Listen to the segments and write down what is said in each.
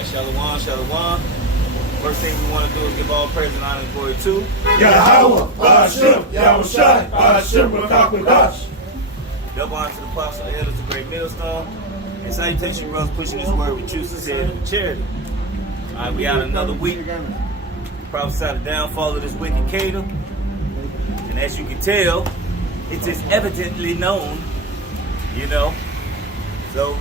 right, shalom, shalom. First thing we want to do is give all praise and honor and glory to Yahweh, Ba'ashem, Yahushai, Ba'ashem, Rakakadash. double honor to the apostle, the elders, the great millstone. And salutation, brothers, pushing this word with truth, sincerity, and charity. All right, we out another week. Prophesy the downfall of this wicked kingdom. And as you can tell, it is evidently known, you know. So,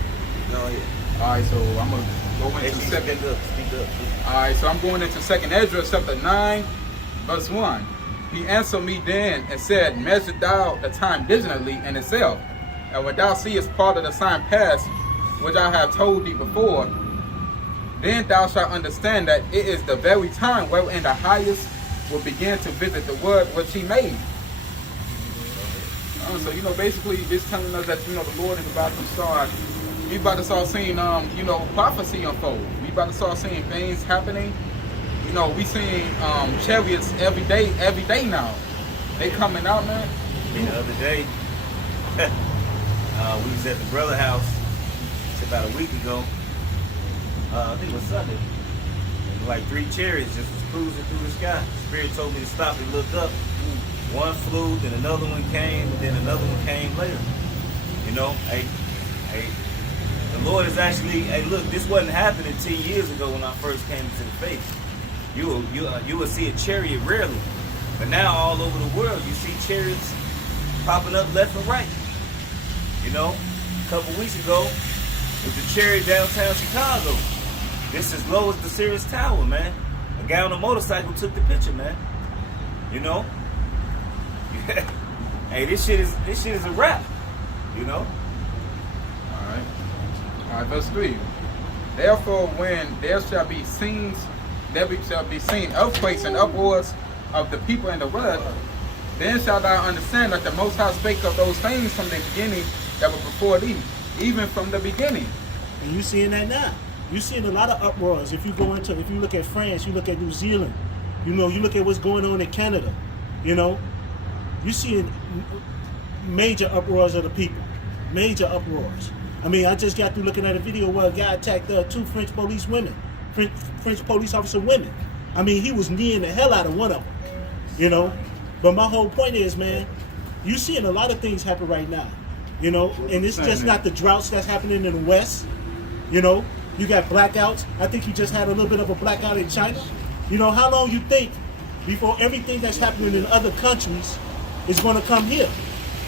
go ahead. All right, so I'm going to go into second. Speak up. All right, so I'm going into 2nd Ezra chapter 9, verse 1. He answered me then and said, measure thou the time diligently in itself, and when thou seest part of the sign past, which I have told thee before, then thou shalt understand that it is the very time wherein the highest will begin to visit the world which he made. So, basically, this telling us that, the Lord is about to start, we about to start seeing, prophecy unfold. We about to start seeing things happening. We seeing chariots every day now. They coming out, man. The other day, we was at the brother house, it's about a week ago. I think it was Sunday. Like 3 chariots just was cruising through the sky. Spirit told me to stop and look up. One flew, then another one came, and then another one came later. The Lord is actually, look, this wasn't happening 10 years ago when I first came into the faith. You will see a chariot rarely. But now all over the world, you see chariots popping up left and right. A couple weeks ago, it was a chariot downtown Chicago. This is as low as the Sirius Tower, man. A guy on a motorcycle took the picture, man. Hey, this shit is a wrap. All right, verse 3. Therefore, when there shall be seen earthquakes and uproars of the people in the world, then shalt thou understand that the Most High spake of those things from the beginning that were before thee, even from the beginning. And you seeing that now. You seeing a lot of uproars. If you look at France, you look at New Zealand, you look at what's going on in Canada, you seeing major uproars of the people, major uproars. I just got through looking at a video where a guy attacked 2 French police women, French police officer women. He was kneeing the hell out of one of them, But my whole point is, man, you seeing a lot of things happen right now, and it's just not the droughts that's happening in the West, You got blackouts. I think you just had a little bit of a blackout in China. How long you think before everything that's happening in other countries is going to come here?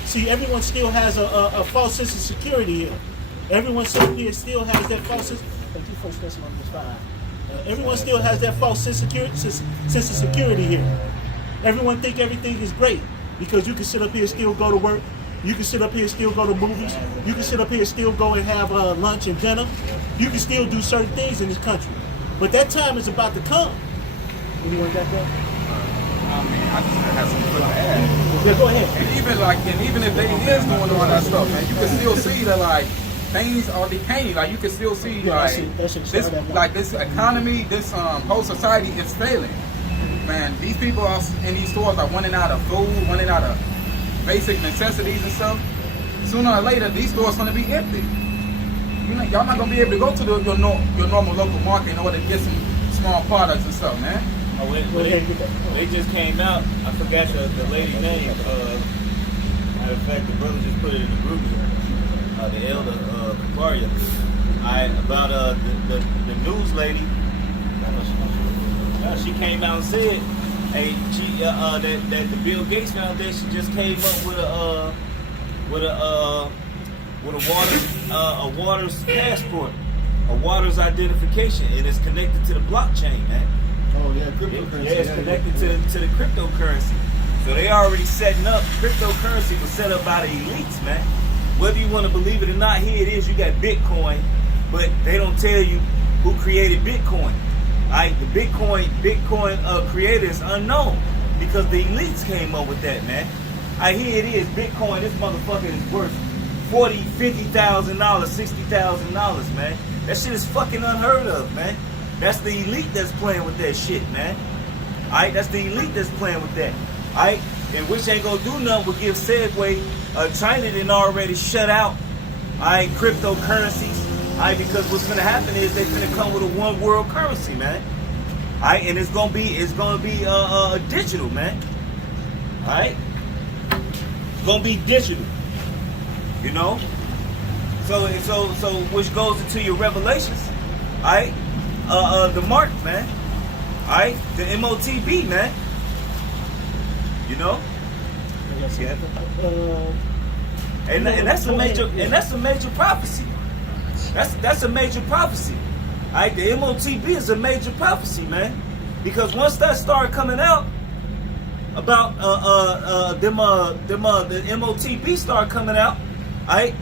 See, everyone still has a false sense of security here. Everyone here still has that false sense. Everyone still has that false sense of security here. Everyone think everything is great because you can sit up here and still go to work. You can sit up here and still go to movies. You can sit up here and still go and have lunch and dinner. You can still do certain things in this country. But that time is about to come. Anyone got that? I just have something to add. Yeah, go ahead. And even if they is doing all that stuff, man, you can still see that things are decaying. You can still see this economy, this whole society is failing. Man, these people in these stores are running out of food, running out of basic necessities and stuff. Sooner or later, these stores going to be empty. Y'all not going to be able to go to your normal local market in order to get some small products and stuff, man. They just came out. I forgot the lady's name. Matter of fact, the brother just put it in the group. The elder Kaparia. About the news lady. She came out and said, that the Bill Gates Foundation just came up with a water's passport, a water's identification, and it's connected to the blockchain, man. Oh yeah, cryptocurrency. Yeah, it's connected to the cryptocurrency. So they already setting up. Cryptocurrency was set up by the elites, man. Whether you want to believe it or not, here it is. You got Bitcoin, but they don't tell you who created Bitcoin. Right? The Bitcoin creator is unknown because the elites came up with that, man. Here it is. Bitcoin. This motherfucker is worth $40,000, $50,000, $60,000, man. That shit is fucking unheard of, man. That's the elite that's playing with that shit, man. Alright, that's the elite that's playing with that. Alright, and which ain't gonna do nothing but give segue. China done already shut out, alright, cryptocurrencies. Alright, because what's gonna happen is they're gonna come with a one world currency, man. Alright, and it's gonna be digital, man. Alright? It's gonna be digital. You know? So which goes into your revelations. Alright? The mark, man. Alright? The MOTB, man. You know? Yeah. And that's a major prophecy. That's a major prophecy. Alright, the MOTB is a major prophecy, man. Because once that started coming out about the MOTB started coming out, alright,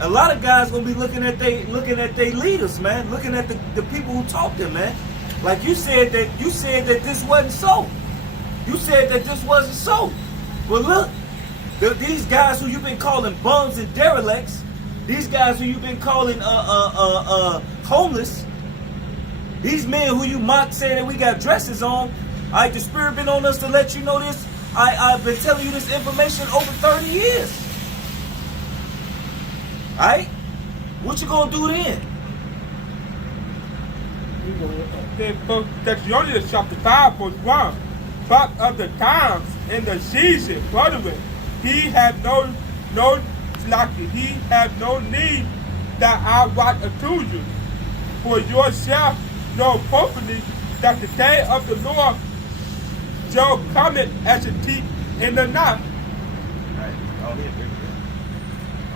a lot of guys gonna be looking at they leaders, man, looking at the people who taught them, man. Like you said that this wasn't so. You said that this wasn't so. Well, look, these guys who you've been calling bums and derelicts, these guys who you've been calling homeless, these men who you mock saying that we got dresses on, the Spirit been on us to let you know this. I've been telling you this information over 30 years. Alright? What you gonna do then? Thessalonians chapter 5 verse 1. But of the times and the season, brethren, he had no need that I write unto you. For yourself know perfectly that the day of the Lord shall come as a thief in the night.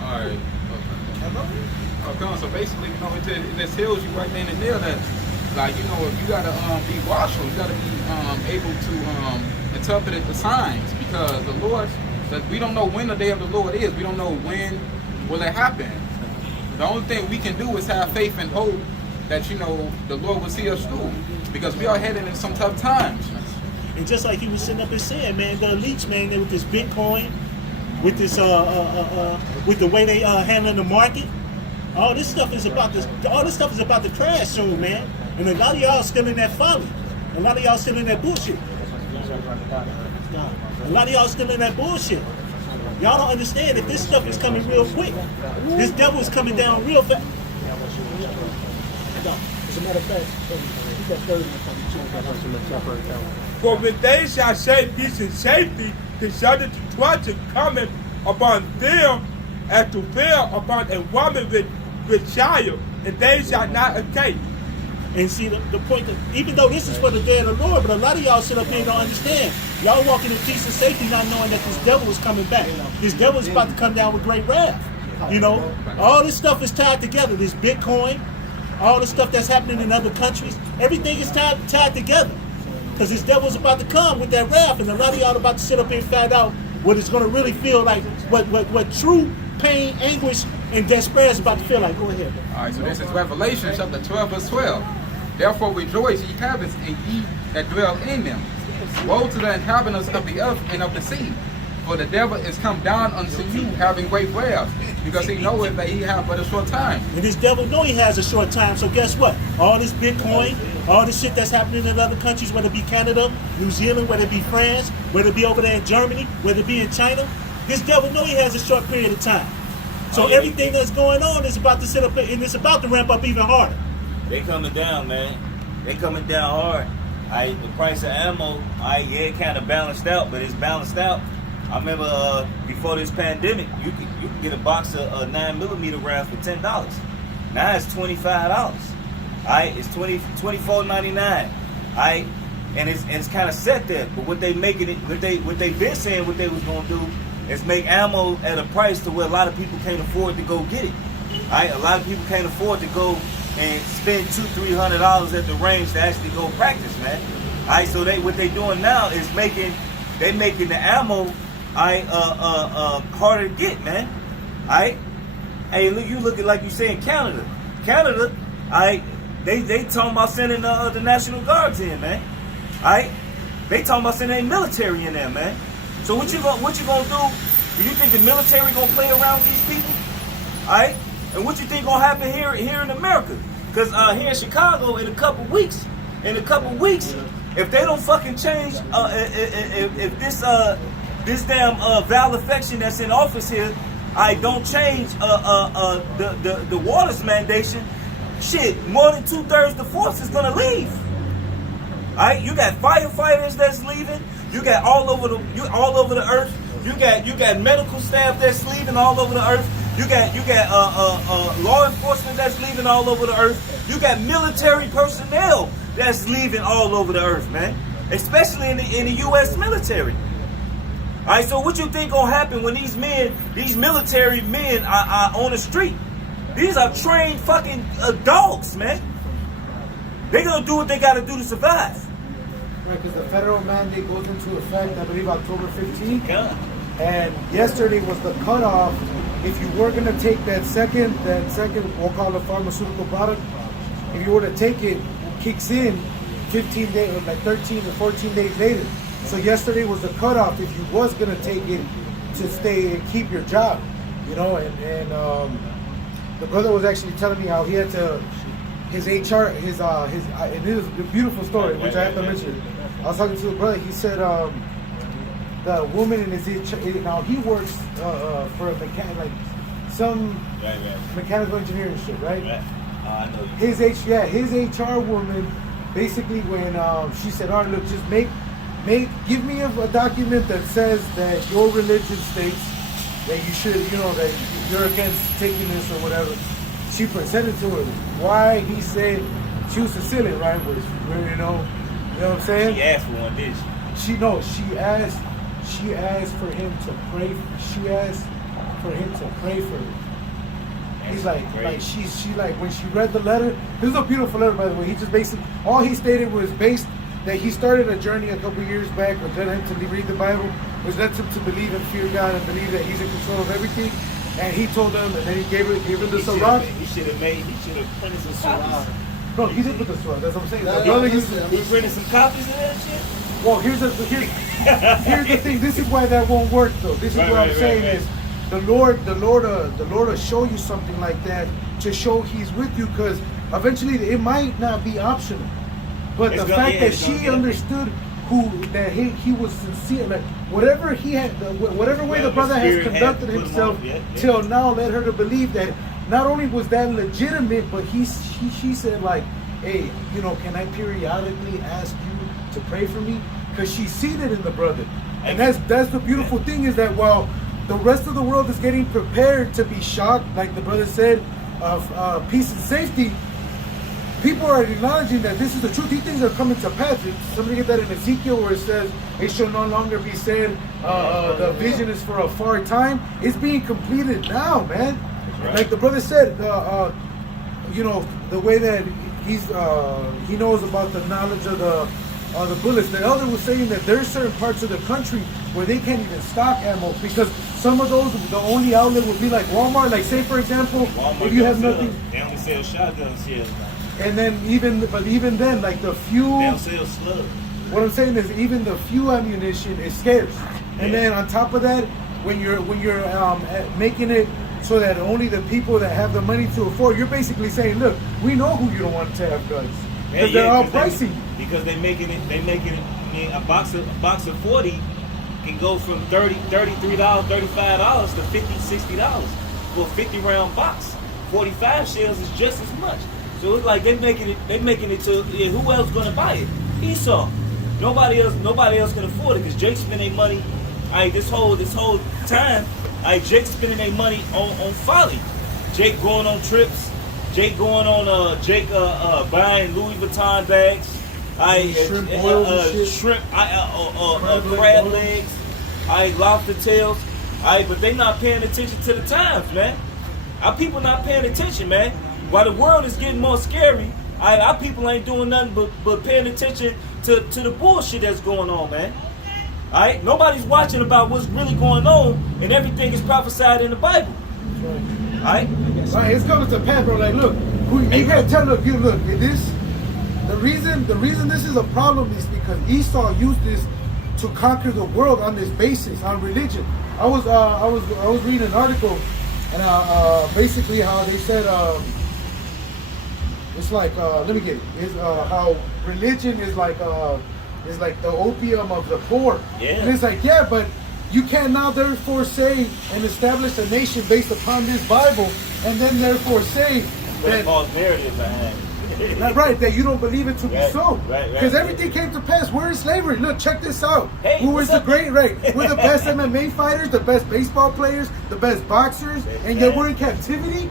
Alright. Oh, come on. So basically, you know, it just tells you right then and there that, like, you know, you gotta be watchful. You gotta be able to interpret the signs, because the Lord, that we don't know when the day of the Lord is. We don't know when will it happen. The only thing we can do is have faith and hope that, you know, the Lord will see us through, because we are heading in some tough times. And just like he was sitting up and saying, man, the elites, man, with this Bitcoin, with this with the way they handling the market, all this stuff is about to crash soon, man. And a lot of y'all still in that folly. A lot of y'all still in that bullshit. A lot of y'all still in that bullshit. Y'all don't understand that this stuff is coming real quick. This devil is coming down real fast. As a matter of fact, For when they shall say peace and safety, the sudden destruction cometh upon them, as to fear upon a woman with child, and they shall not escape. And see, the point that, even though this is for the day of the Lord, but a lot of y'all sit up here and don't understand. Y'all walking in peace and safety not knowing that this devil is coming back. This devil is about to come down with great wrath. You know, all this stuff is tied together. This Bitcoin, all the stuff that's happening in other countries, everything is tied together. Because this devil's about to come with that wrath, and a lot of y'all about to sit up here and find out what it's going to really feel like, what true pain, anguish, and despair is about to feel like. Go ahead. All right, so this is Revelation chapter 12 verse 12. Therefore rejoice, ye heavens, and ye that dwell in them. Woe to the inhabitants of the earth and of the sea, for the devil is come down unto you having great wrath, because he knoweth that he have but a short time. And this devil know he has a short time, so guess what? All this Bitcoin, all this shit that's happening in other countries, whether it be Canada, New Zealand, whether it be France, whether it be over there in Germany, whether it be in China, this devil know he has a short period of time. So everything that's going on is about to sit up, and it's about to ramp up even harder. They coming down, man. They coming down hard. The price of ammo, it kind of balanced out, but it's balanced out. I remember before this pandemic, you could get a box of 9mm rounds for $10. Now it's $25. It's $24.99. And it's kind of set there. But what they making it, what they been saying, what they was gonna do is make ammo at a price to where a lot of people can't afford to go get it. A lot of people can't afford to go and spend $200-300 at the range to actually go practice, man. So what they doing now is making the ammo harder to get, man. You look at, like you say, in Canada. Canada, they talking about sending the National Guards in, man. They talking about sending their military in there, man. So what you gonna do? Do you think the military gonna play around with these people? And what you think gonna happen here in America? Because here in Chicago, in a couple weeks, if they don't fucking change, if this damn Val Affection that's in office here, I don't change the waters mandation. Shit, more than 2/3 the force is gonna leave. All right, you got firefighters that's leaving. You got all over the earth. You got medical staff that's leaving all over the earth. You got law enforcement that's leaving all over the earth. You got military personnel that's leaving all over the earth, man. Especially in the U.S. military. All right, so what you think gonna happen when these military men are on the street? These are trained fucking dogs, man. They're gonna do what they gotta do to survive. Right, because the federal mandate goes into effect, I believe, October 15th. Yeah. And yesterday was the cutoff. If you were gonna take that second, we'll call it pharmaceutical product, if you were to take it, it kicks in 15 days, or like 13 or 14 days later. So yesterday was the cutoff if you was gonna take it to stay and keep your job, you know. And the brother was actually telling me how he had to, his HR, and it was a beautiful story, which I have to mention. I was talking to the brother. He said the woman in his HR, now he works for a mechanic, like some mechanical engineering shit, right? I know. His HR woman, basically, when she said, "All right, look, just give me a document that says that your religion states that you should, you know, that you're against taking this or whatever." She presented to her why he said she was to seal it, right? Was, you know what I'm saying? She asked for one, did she? She asked for him to pray. She asked for him to pray for her. He's like she like when she read the letter. This is a beautiful letter, by the way. He just basically all he stated was based that he started a journey a couple years back, which led him to read the Bible, which led him to believe and fear God and believe that He's in control of everything. And he told them, and then he gave her the Surah. He should have printed some Surah. No, he did put the Surah. That's what I'm saying. The We printed some copies of that shit. Well, here's the thing. This is why that won't work, though. This is what I'm saying is the Lord will show you something like that to show He's with you, because eventually it might not be optional. But the fact that she understood he was sincere, like whatever he had, whatever way the brother has conducted himself till now, led her to believe that not only was that legitimate, but she said like, hey, you know, can I periodically ask you to pray for me? Because she seen it in the brother, and that's the beautiful thing, is that while the rest of the world is getting prepared to be shocked, like the brother said, of peace and safety, people are acknowledging that this is the truth. These things are coming to pass. Somebody get that in Ezekiel where it says, it shall no longer be said, the vision is for a far time. It's being completed now, man. Right. Like the brother said, you know, the way that he knows about the knowledge of the bullets. The elder was saying that there's certain parts of the country where they can't even stock ammo, because some of those, the only outlet would be like Walmart. Like, say for example, Walmart, if you have nothing, they only sell shotgun shells. And then even then, like the few, they'll sell slugs. What I'm saying is, even the few ammunition is scarce. And then on top of that, when you're making it so that only the people that have the money to afford, you're basically saying, look, we know who you don't want to have guns, because they're all pricey. Because they're making it. I mean, a box of 40 can go from $33, $35 to $50, $60 for a 50-round box. 45 shells is just as much. So it's like they're making it to who else gonna buy it? Esau. Nobody else can afford it, because Jake's spending money. This whole time, Jake's spending their money on folly. Jake going on trips. Jake going on buying Louis Vuitton bags. Shrimp, crab legs, lobster tails. But they not paying attention to the times, man. Our people not paying attention, man. While the world is getting more scary, our people ain't doing nothing but paying attention to the bullshit that's going on, man. Alright? Nobody's watching about what's really going on, and everything is prophesied in the Bible. Alright? Right, it's coming to pass, bro. Like, look, you can't tell. Look, this. The reason this is a problem is because Esau used this to conquer the world on this basis, on religion. I was reading an article, and basically how they said. It's like let me get it. It's how religion is like the opium of the poor. Yeah. And it's like, but You can't now therefore say and establish a nation based upon this Bible, and then therefore say But that, false narrative behind it. right, that you don't believe it to be Right, so. right, Because right. everything came to pass. We're in slavery. Look, check this out. Hey, Who was what's the up? great, right? We're the best MMA fighters, the best baseball players, the best boxers, and yet we're in captivity.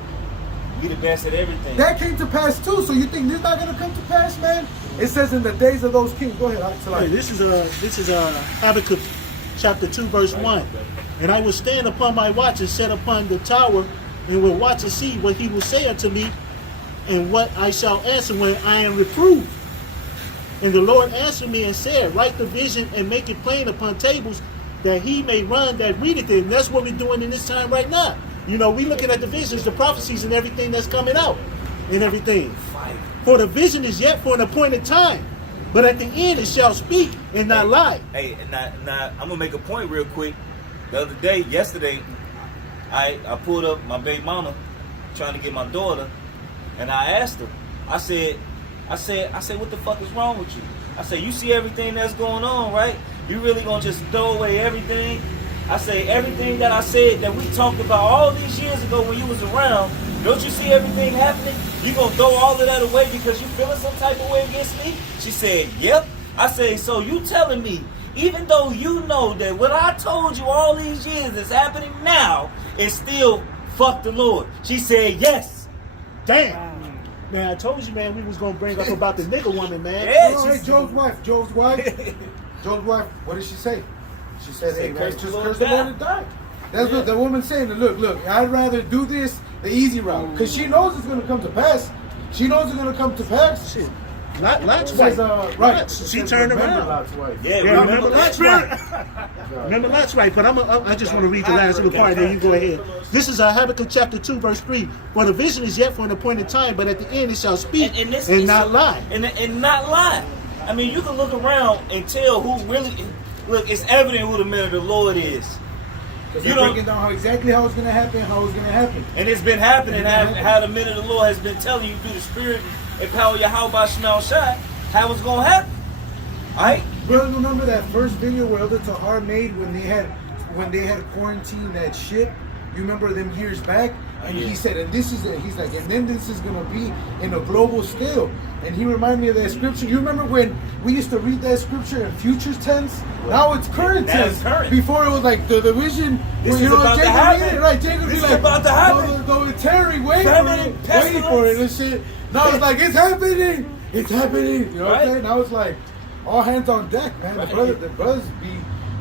We the best at everything. That came to pass too. So you think this not gonna come to pass, man? It says in the days of those kings. Go ahead, Alex. Hey, this is Habakkuk chapter 2 verse 1. And I will stand upon my watch and set upon the tower, and will watch and see what he will say unto me, and what I shall answer when I am reproved. And the Lord answered me and said, write the vision and make it plain upon tables, that he may run that readeth it. And that's what we're doing in this time right now. You know, we looking at the visions, the prophecies, and everything that's coming out, and everything. For the vision is yet for an appointed time, but at the end it shall speak and not lie. Hey, now I'm gonna make a point real quick. The other day, yesterday, I pulled up my baby mama trying to get my daughter, and I asked her. I said, what the fuck is wrong with you? I said, you see everything that's going on, right? You really gonna just throw away everything? I say everything that I said that we talked about all these years ago when you was around. Don't you see everything happening? You gonna throw all of that away because you feeling some type of way against me? She said, yep. I say, so you telling me, even though you know that what I told you all these years is happening now, it's still fuck the Lord? She said, yes. Damn. Man, I told you, man, we was gonna bring up about the nigga woman, man. Yeah. Oh, hey, Job's wife. Job's wife. What did she say? She said, hey, man, just curse the Lord and die. That's what the woman saying. Look, I'd rather do this the easy route. Because she knows it's going to come to pass. She knows it's going to come to pass. Shit. Lot's It says, wife. right. Lot's, It she says, turned remember around. Lot's wife. Yeah, Yeah, remember Lot's that. right. Remember Lot's right, but I just want to read the last little part, then you go ahead. This is Habakkuk chapter 2, verse 3. For the vision is yet for an appointed time, but at the end it shall speak and not lie. And not lie. I mean, you can look around and tell who really. Look, it's evident who the man of the Lord is. Because they're breaking down exactly how it's going to happen, And it's been happening, how the man of the Lord has been telling you through the Spirit and power Yahweh Shemel Shai how it's going to happen. All right? Brother, remember that first video where Elder Tahar made when they had quarantined that ship? You remember them years back? And he said, and this is it. He's like, and then this is going to be in a global scale. And he reminded me of that scripture. You remember when we used to read that scripture in future tense? Now it's current tense. Current. Before it was like the vision. This you is know, about to Jacob happen. read it, right? Jacob This be is like, about to happen. Go Terry, wait Famine and for it and pestilence. shit. Now it's like, it's happening. It's happening. You know what I'm saying? Now it's like, all hands on deck, man. Right. The brothers be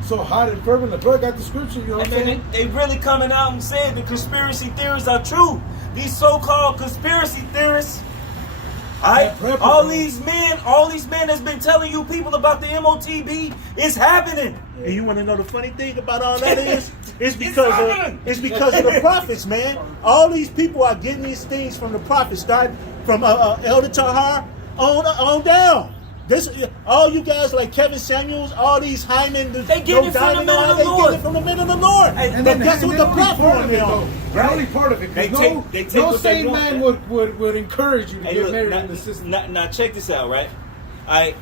so hot and fervent. The brother got the scripture, you know what I'm And saying? then they really coming out and saying the conspiracy theories are true. These so-called conspiracy theorists. All right? All these men that's been telling you people about the MOTB, it's happening. And you want to know the funny thing about all that is? It's because of the prophets, man. All these people are getting these things from the prophets, starting from Elder Tahar on down. All you guys like Kevin Samuels, all these Hyman, They get it from the men of the Lord. They get it from the men of the Lord. And But guess what the platform is on? The only part of it, They because take no what they sane want, man man. would encourage you to Hey, get look, married now, in the system. now check this out, right? All right,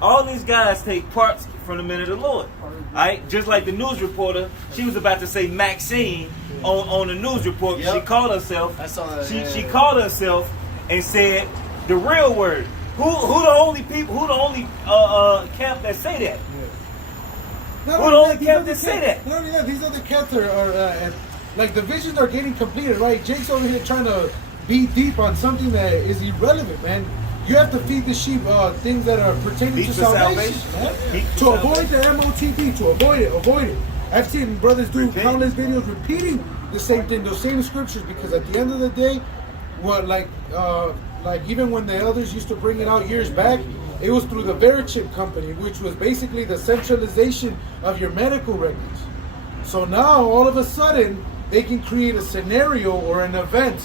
all these guys take parts from the men of the Lord. All right, just like the news reporter, she was about to say Maxine on the news report. Yep. She called herself. I saw that, She yeah. called herself and said the real word. Who the only people? Who the only camp that say that? Not Who only the only that, these camp other that say cats- that? Not only that, these other cats are like the visions are getting completed, right? Jake's over here trying to be deep on something that is irrelevant, man. You have to feed the sheep things that are pertaining Feed to for salvation, salvation. man. Feed for To avoid the MOTB, to avoid it. I've seen brothers do Repent. countless videos repeating the same thing, those same scriptures, because at the end of the day, what like even when the elders used to bring it out years back, it was through the Verichip company, which was basically the centralization of your medical records. So now, all of a sudden, they can create a scenario or an event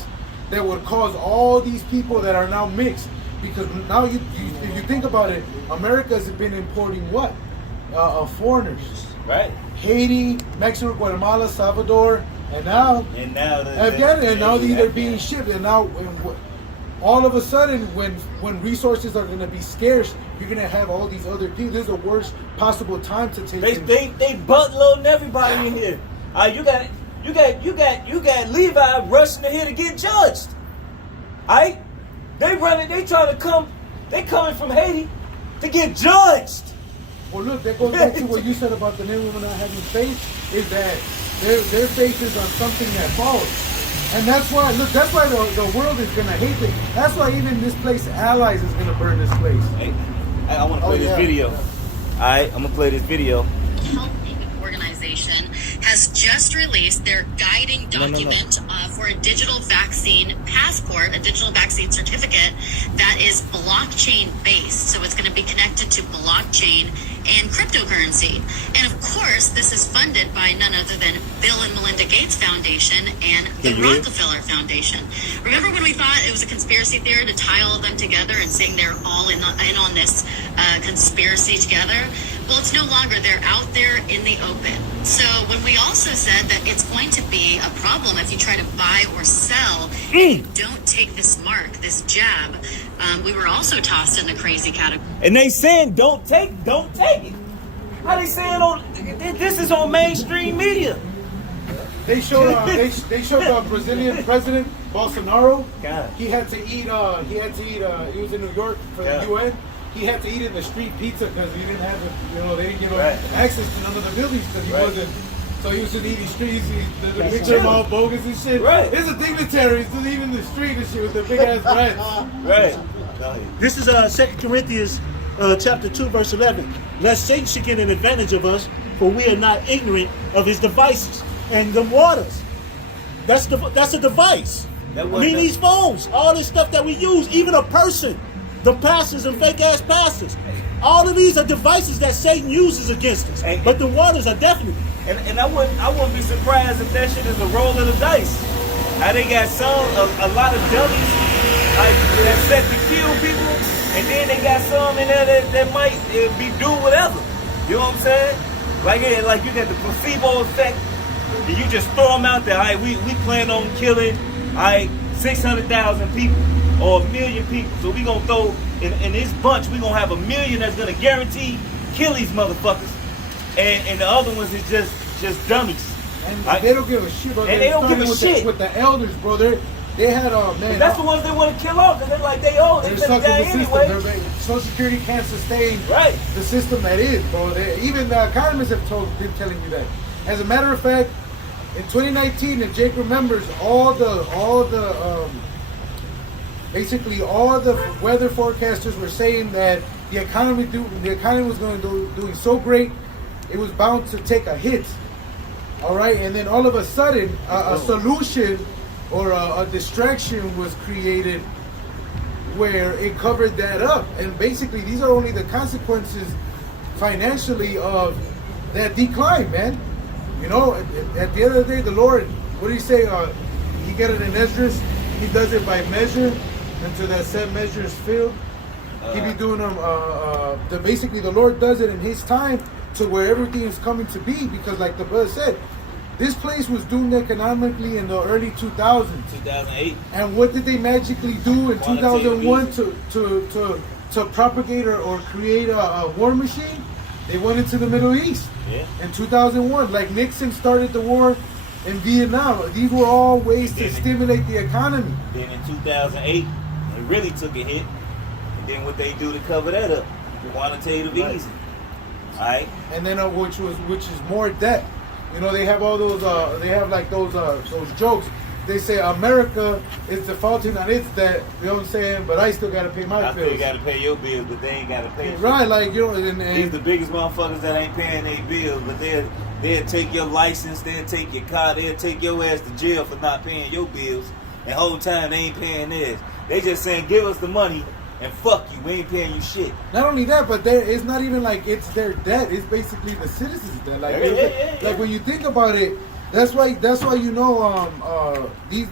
that would cause all these people that are now mixed. Because now, if you think about it, America has been importing what? Foreigners. Right. Haiti, Mexico, Guatemala, Salvador, and now And now Afghanistan. And now these are being shipped. And now all of a sudden, when resources are going to be scarce, you're going to have all these other people. This is the worst possible time to take. They buttloading everybody in here. You got Levi rushing in here to get judged. Alright? They trying to come. They coming from Haiti to get judged. Well, look, that goes back to what you said about the men and women not having faith. Is that their faith is on something that falls. And that's why, look, that's why the world is going to hate it. That's why even this place, Allies, is going to burn this place. Hey, I want to play this video. All right, I'm going to play this video. Health Organization has just released their guiding document for a digital vaccine passport, a digital vaccine certificate that is blockchain based. So it's going to be connected to blockchain and cryptocurrency. And of course, this is funded by none other than Bill and Melinda Gates Foundation and the Rockefeller Foundation. Remember when we thought it was a conspiracy theory to tie all of them together and saying they're all in on this conspiracy together? Well, it's no longer. They're out there in the open. So when we also said that it's going to be a problem if you try to buy or sell, and don't take this mark, this jab, we were also tossed in the crazy category. And they saying don't take it. How they saying this is on mainstream media? They showed they showed the Brazilian president Bolsonaro. God. He had to eat. He was in New York for the UN. He had to eat in the street pizza because he didn't have they didn't give him access to none of the buildings because he wasn't. So he was just eating streets. The picture of all bogus and shit. Right. There's a dignitary still eating the street and shit with the big ass breads. Right. This is 2 Corinthians chapter 2, verse 11. Lest Satan should get an advantage of us, for we are not ignorant of his devices. And the waters, that's a device. These phones, all this stuff that we use, even a person, the pastors and fake ass pastors, all of these are devices that Satan uses against us. But the waters are definitely. And I wouldn't be surprised if that shit is a roll of the dice. How they got a lot of dummies that set to kill people, and then they got some in there that might be doing whatever. You know what I'm saying? Like you got the placebo effect, and you just throw them out there. All right, we plan on killing 600,000 people or 1 million people. So we gonna throw in this bunch. We gonna have 1 million that's gonna guarantee kill these motherfuckers, and the other ones is just dummies. And they don't give a shit, bro. And they don't give a shit with the elders, bro. They had man. That's the ones they want to kill off because they're like they old. They're stuck in the anyway. system. Social Security can't sustain Right. the system that is, bro. Even the economists have been telling you that. As a matter of fact, in 2019, and Jake remembers basically all the weather forecasters were saying that the economy was going to doing so great, it was bound to take a hit. All right, and then all of a sudden, a solution or a distraction was created where it covered that up. And basically, these are only the consequences financially of that decline, man. You know, at the end of the day, the Lord, what do you say? He got it in Esdras. He does it by measure until that said measure is filled. He be doing them. Basically, the Lord does it in His time to where everything is coming to be. Because, like the brother said, this place was doomed economically in the early 2000s. 2008. And what did they magically do in 2001 to propagate or create a war machine? They went into the Middle East. Yeah. In 2001, like Nixon started the war in Vietnam. These were all ways to stimulate the economy. Then in 2008, it really took a hit. And then what they do to cover that up? Quantitative easing. All right. And then which is more debt. You know, they have all those. They have like those jokes. They say America is defaulting on its debt. You know what I'm saying? But I still got to pay my bills. I still got to pay your bills, but they ain't got to pay shit. Right, like you know. These the biggest motherfuckers that ain't paying their bills, but they'll take your license, they'll take your car, they'll take your ass to jail for not paying your bills. And the whole time they ain't paying theirs. They just saying, give us the money and fuck you. We ain't paying you shit. Not only that, but it's not even like it's their debt. It's basically the citizens' debt. Like, like when you think about it, that's why you know these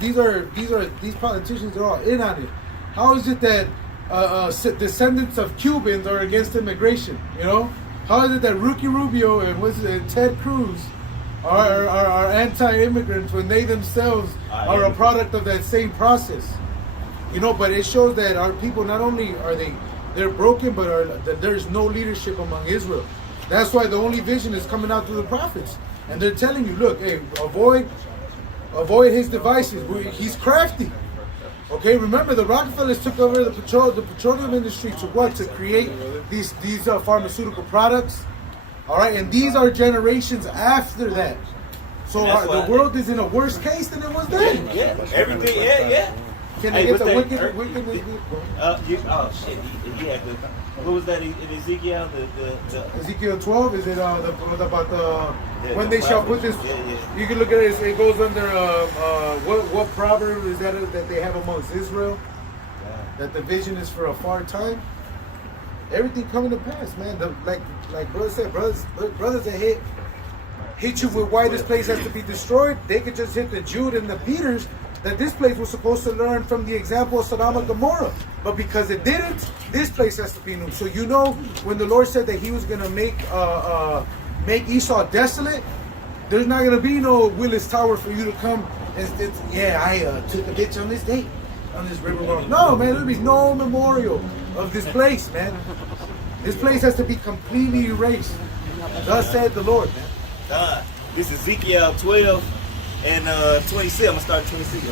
politicians are all in on it. How is it that descendants of Cubans are against immigration? You know, how is it that Ricky Rubio and Ted Cruz are anti-immigrants when they themselves are a product of that same process? You know, but it shows that our people, not only are they're broken, but that there's no leadership among Israel. That's why the only vision is coming out through the prophets. And they're telling you, look, hey, avoid his devices. He's crafty. Okay, remember the Rockefellers took over the petroleum industry to what? To create these pharmaceutical products. All right, and these are generations after that. So the world is in a worse case than it was then. Yeah, everything. Yeah. Can they get the wicked? Oh shit! He had the. What was that in Ezekiel? The Ezekiel 12. Is it about when the they shall put this? Yeah. You can look at it. It goes under what proverb is that they have amongst Israel? That the vision is for a far time. Everything coming to pass, man. Like brother said, brothers that hit you with why this place has to be destroyed. They could just hit the Jude and the Peters that this place was supposed to learn from the example of Sodom and Gomorrah. But because it didn't, this place has to be new. So you know, when the Lord said that he was going to make Esau desolate, there's not going to be no Willis Tower for you to come and I took a bitch on this date, on this river road. No, man, there'll be no memorial of this place, man. This place has to be completely erased. Thus said the Lord, man. This is Ezekiel 12 and 26. I'm gonna start 26.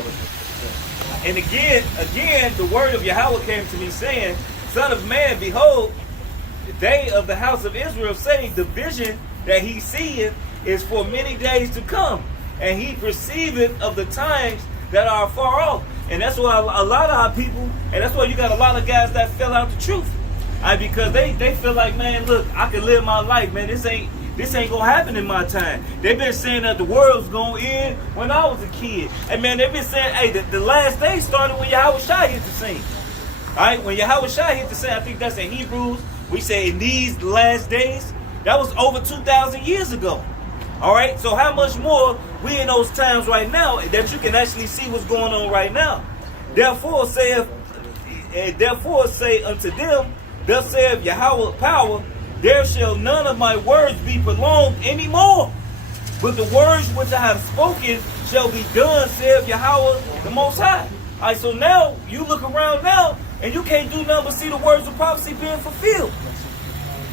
And again, the word of Yahweh came to me saying, Son of man, behold, they of the house of Israel say the vision that he seeth is for many days to come, and he perceiveth of the times that are far off. And that's why a lot of our people, and that's why you got a lot of guys that fell out the truth. Because they feel like, man, look, I can live my life, man. This ain't gonna happen in my time. They've been saying that the world's gonna end when I was a kid. And man, they've been saying, hey, the last day started when Yahweh Shai hit the scene. Alright, when Yahweh Shai hit the scene, I think that's in Hebrews. We say in these last days, that was over 2,000 years ago. Alright, so how much more we in those times right now that you can actually see what's going on right now. Therefore say unto them, thus saith Yahweh power, there shall none of my words be prolonged anymore. But the words which I have spoken shall be done, saith Yahweh the Most High. Alright, so now you look around now and you can't do nothing but see the words of prophecy being fulfilled.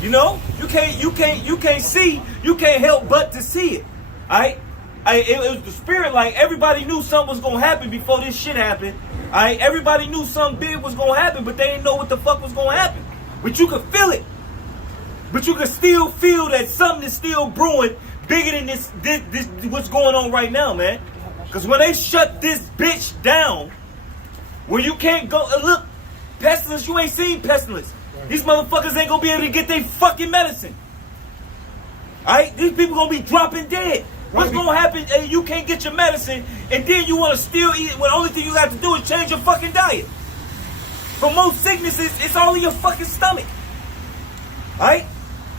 You know, you can't see, you can't help but to see it. Alright? It was the spirit, like everybody knew something was gonna happen before this shit happened. Alright, everybody knew something big was gonna happen, but they didn't know what the fuck was gonna happen. But you could feel it. But you can still feel that something is still brewing bigger than this what's going on right now, man. Because when they shut this bitch down, where you can't go, look, pestilence, you ain't seen pestilence. These motherfuckers ain't gonna be able to get their fucking medicine. Alright? These people gonna be dropping dead. What's gonna happen? You can't get your medicine, and then you wanna still eat it when the only thing you have to do is change your fucking diet. For most sicknesses, it's all in your fucking stomach. Alright?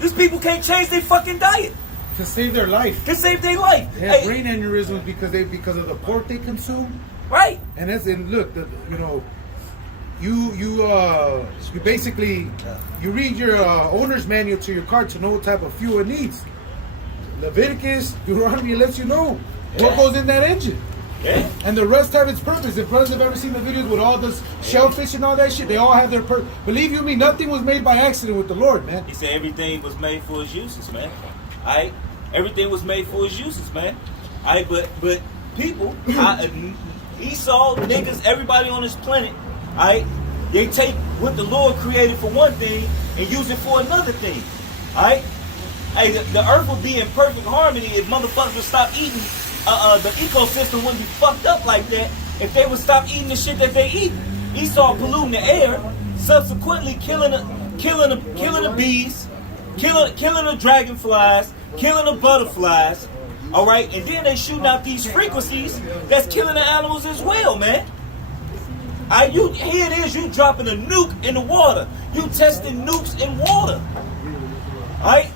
These people can't change their fucking diet. To save their life. To save their life. They have brain aneurysms because of the pork they consume. Right. And look, you basically you read your owner's manual to your car to know what type of fuel it needs. Leviticus, Deuteronomy lets you know what goes in that engine. Yeah. And the rest have its purpose. If brothers have ever seen the videos with all this shellfish and all that shit, they all have their purpose. Believe you me, nothing was made by accident with the Lord, man. He said everything was made for his uses, man. Alright? Everything was made for his uses, man. Alright, but people, Esau, niggas, everybody on this planet, alright, they take what the Lord created for one thing and use it for another thing. Alright? Hey, the earth would be in perfect harmony if motherfuckers would stop eating. The ecosystem wouldn't be fucked up like that if they would stop eating the shit that they eat. Esau polluting the air, subsequently killing the bees, killing the dragonflies, killing the butterflies. All right, and then they shooting out these frequencies that's killing the animals as well, man. Here it is, you dropping a nuke in the water. You testing nukes in water. All right.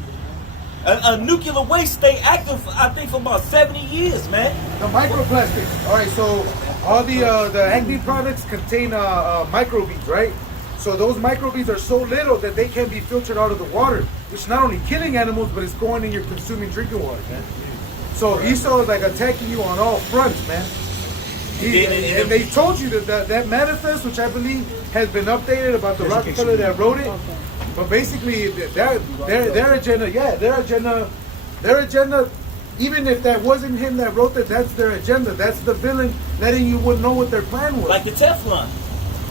A nuclear waste stay active, I think, for about 70 years, man. The microplastics. All right, so all the acne products contain microbeads, right? So those microbeads are so little that they can be filtered out of the water, which is not only killing animals, but it's going in your consuming drinking water, man. So Esau is like attacking you on all fronts, man. And they told you that manifest, which I believe has been updated about the Rockefeller that wrote it. But basically, their agenda, their agenda. Even if that wasn't him that wrote that, that's their agenda. That's the villain letting you know what their plan was. Like the Teflon.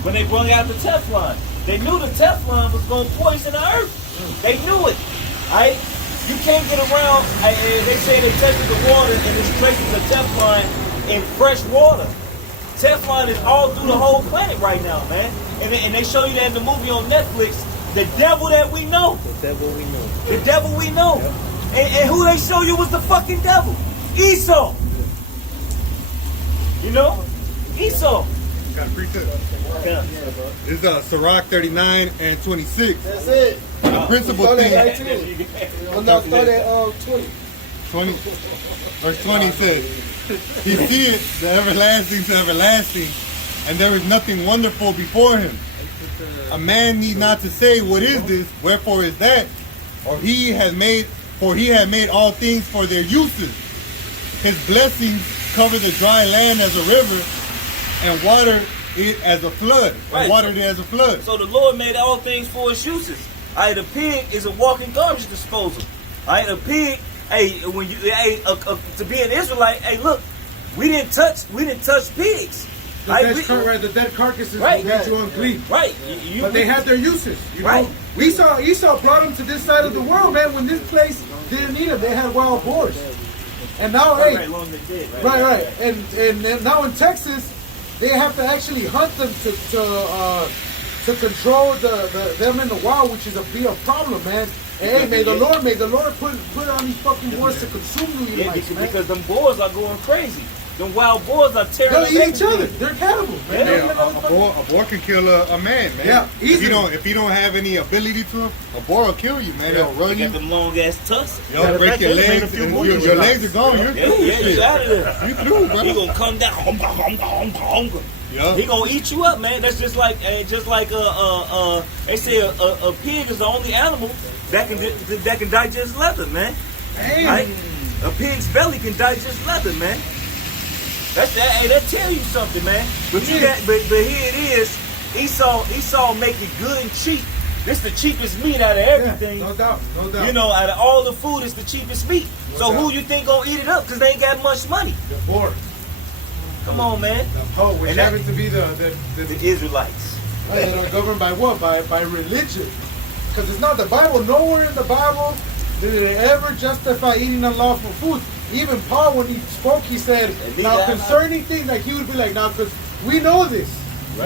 When they brought out the Teflon, they knew the Teflon was going to poison the earth. They knew it. Right? You can't get around. They say they tested the water and there's traces of Teflon in fresh water. Teflon is all through the whole planet right now, man. And they show you that in the movie on Netflix. The devil that we know. The devil we know. The devil we know. Yep. And who they show you was the fucking devil. Esau. You know? Esau. Got a precept. Yeah. It's Sirach 39 and 26. That's it. The principal Start thing. at 19. Well, now start at 20. 20. Verse 20 says, He seeth the everlasting to everlasting, and there is nothing wonderful before him. A man need not to say, what is this? Wherefore is that? For he had made all things for their uses. His blessings cover the dry land as a river, and water it as a flood. Right. And watered it as a flood. So the Lord made all things for his uses. Right, a pig is a walking garbage disposal. Right, a pig. Hey, when you to be an Israelite, hey, look, we didn't touch pigs. The dead carcasses will get you unclean. Right. But they had their uses. You right. know? Esau brought them to this side of the world, man. When this place didn't need them, they had wild boars. And now, right. And now in Texas, they have to actually hunt them to control them in the wild, which is be a problem, man. Hey, may the Lord put on these fucking boars to consume you, because them boars are going crazy. Them wild boars are tearing up. They'll eat each other. They're cannibals, man. Yeah, a boar can kill a man, man. Yeah, easily. If you don't have any ability to him, a boar will kill you, man. They'll run you. Got them long ass tusks. They'll break your legs. Your legs are gone. You're through. Yeah, you out of there. You through, bro. He gonna come down. Yeah. He gonna eat you up, man. That's just like they say a pig is the only animal that can digest leather, man. Hey. Right? A pig's belly can digest leather, man. That tell you something, man. But here it is. Esau make it good and cheap. This the cheapest meat out of everything. Yeah, no doubt. You know, out of all the food, it's the cheapest meat. So who you think gonna eat it up? Because they ain't got much money. The boar. Come on, man. Which happens to be the Israelites. That are governed by what? By religion. Because it's not the Bible. Nowhere in the Bible did it ever justify eating unlawful food. Even Paul, when he spoke, he said, now concerning things, like he would be like, now, because we know this,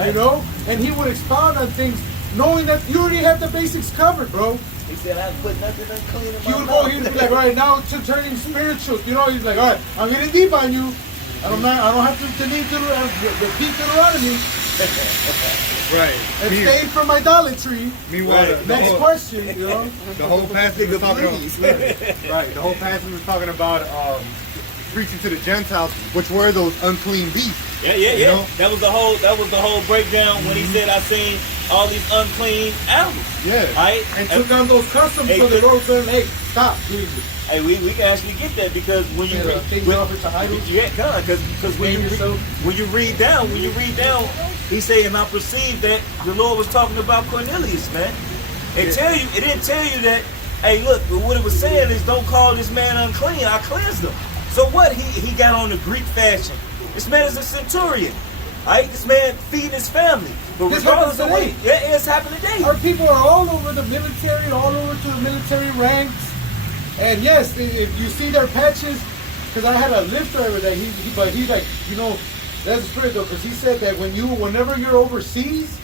you know? And he would expound on things, knowing that you already have the basics covered, bro. He said, I put nothing unclean in my mouth. He would be like, all right, now to turning spiritual, you know? He's like, all right, I'm getting deep on you. I don't have to repeat Deuteronomy. Right. Abstain from idolatry. Meanwhile, next question, you know? The whole passage was talking about the whole passage was talking about preaching to the Gentiles, which were those unclean beasts. Yeah. You know? That was the whole breakdown when he said I seen all these unclean animals. Yeah. Right? And took on those customs, so the Lord said, hey, stop doing this. Hey, we can actually get that because when you because when you read down, he said, and I perceived that the Lord was talking about Cornelius, man. It didn't tell you that. Hey, look, what it was saying is, don't call this man unclean. I cleansed him. So what? He got on the Greek fashion. This man is a centurion. Right? This man feeding his family. But this regardless of what, it's happening today. Our people are all over the military, all over to the military ranks. And yes, if you see their patches, because I had a Lyft driver that he's like, you know, that's the spirit though, because he said that whenever you're overseas,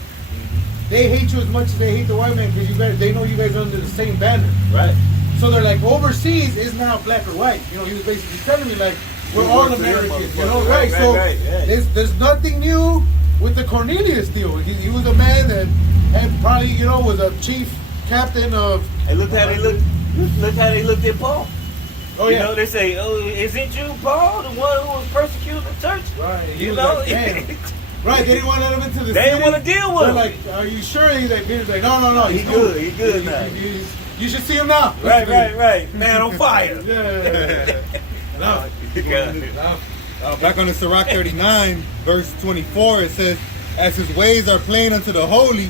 they hate you as much as they hate the white man because they know you guys are under the same banner. Right. So they're like, overseas is not black or white. You know, he was basically telling me like, we're all Americans, you know, right? There's nothing new with the Cornelius deal. He was a man that had probably, you know, was a chief captain of. Hey, look how they looked at Paul. Oh, you know, they say, oh, isn't you Paul, the one who was persecuting the church? Right. You know? Like, right, they didn't want to let him into the city. They didn't want to deal with him. They're like, are you sure? He's like, no. He good now. You should see him now. Right. Man on fire. Yeah. Back on the Sirach 39, verse 24, it says, as his ways are plain unto the holy,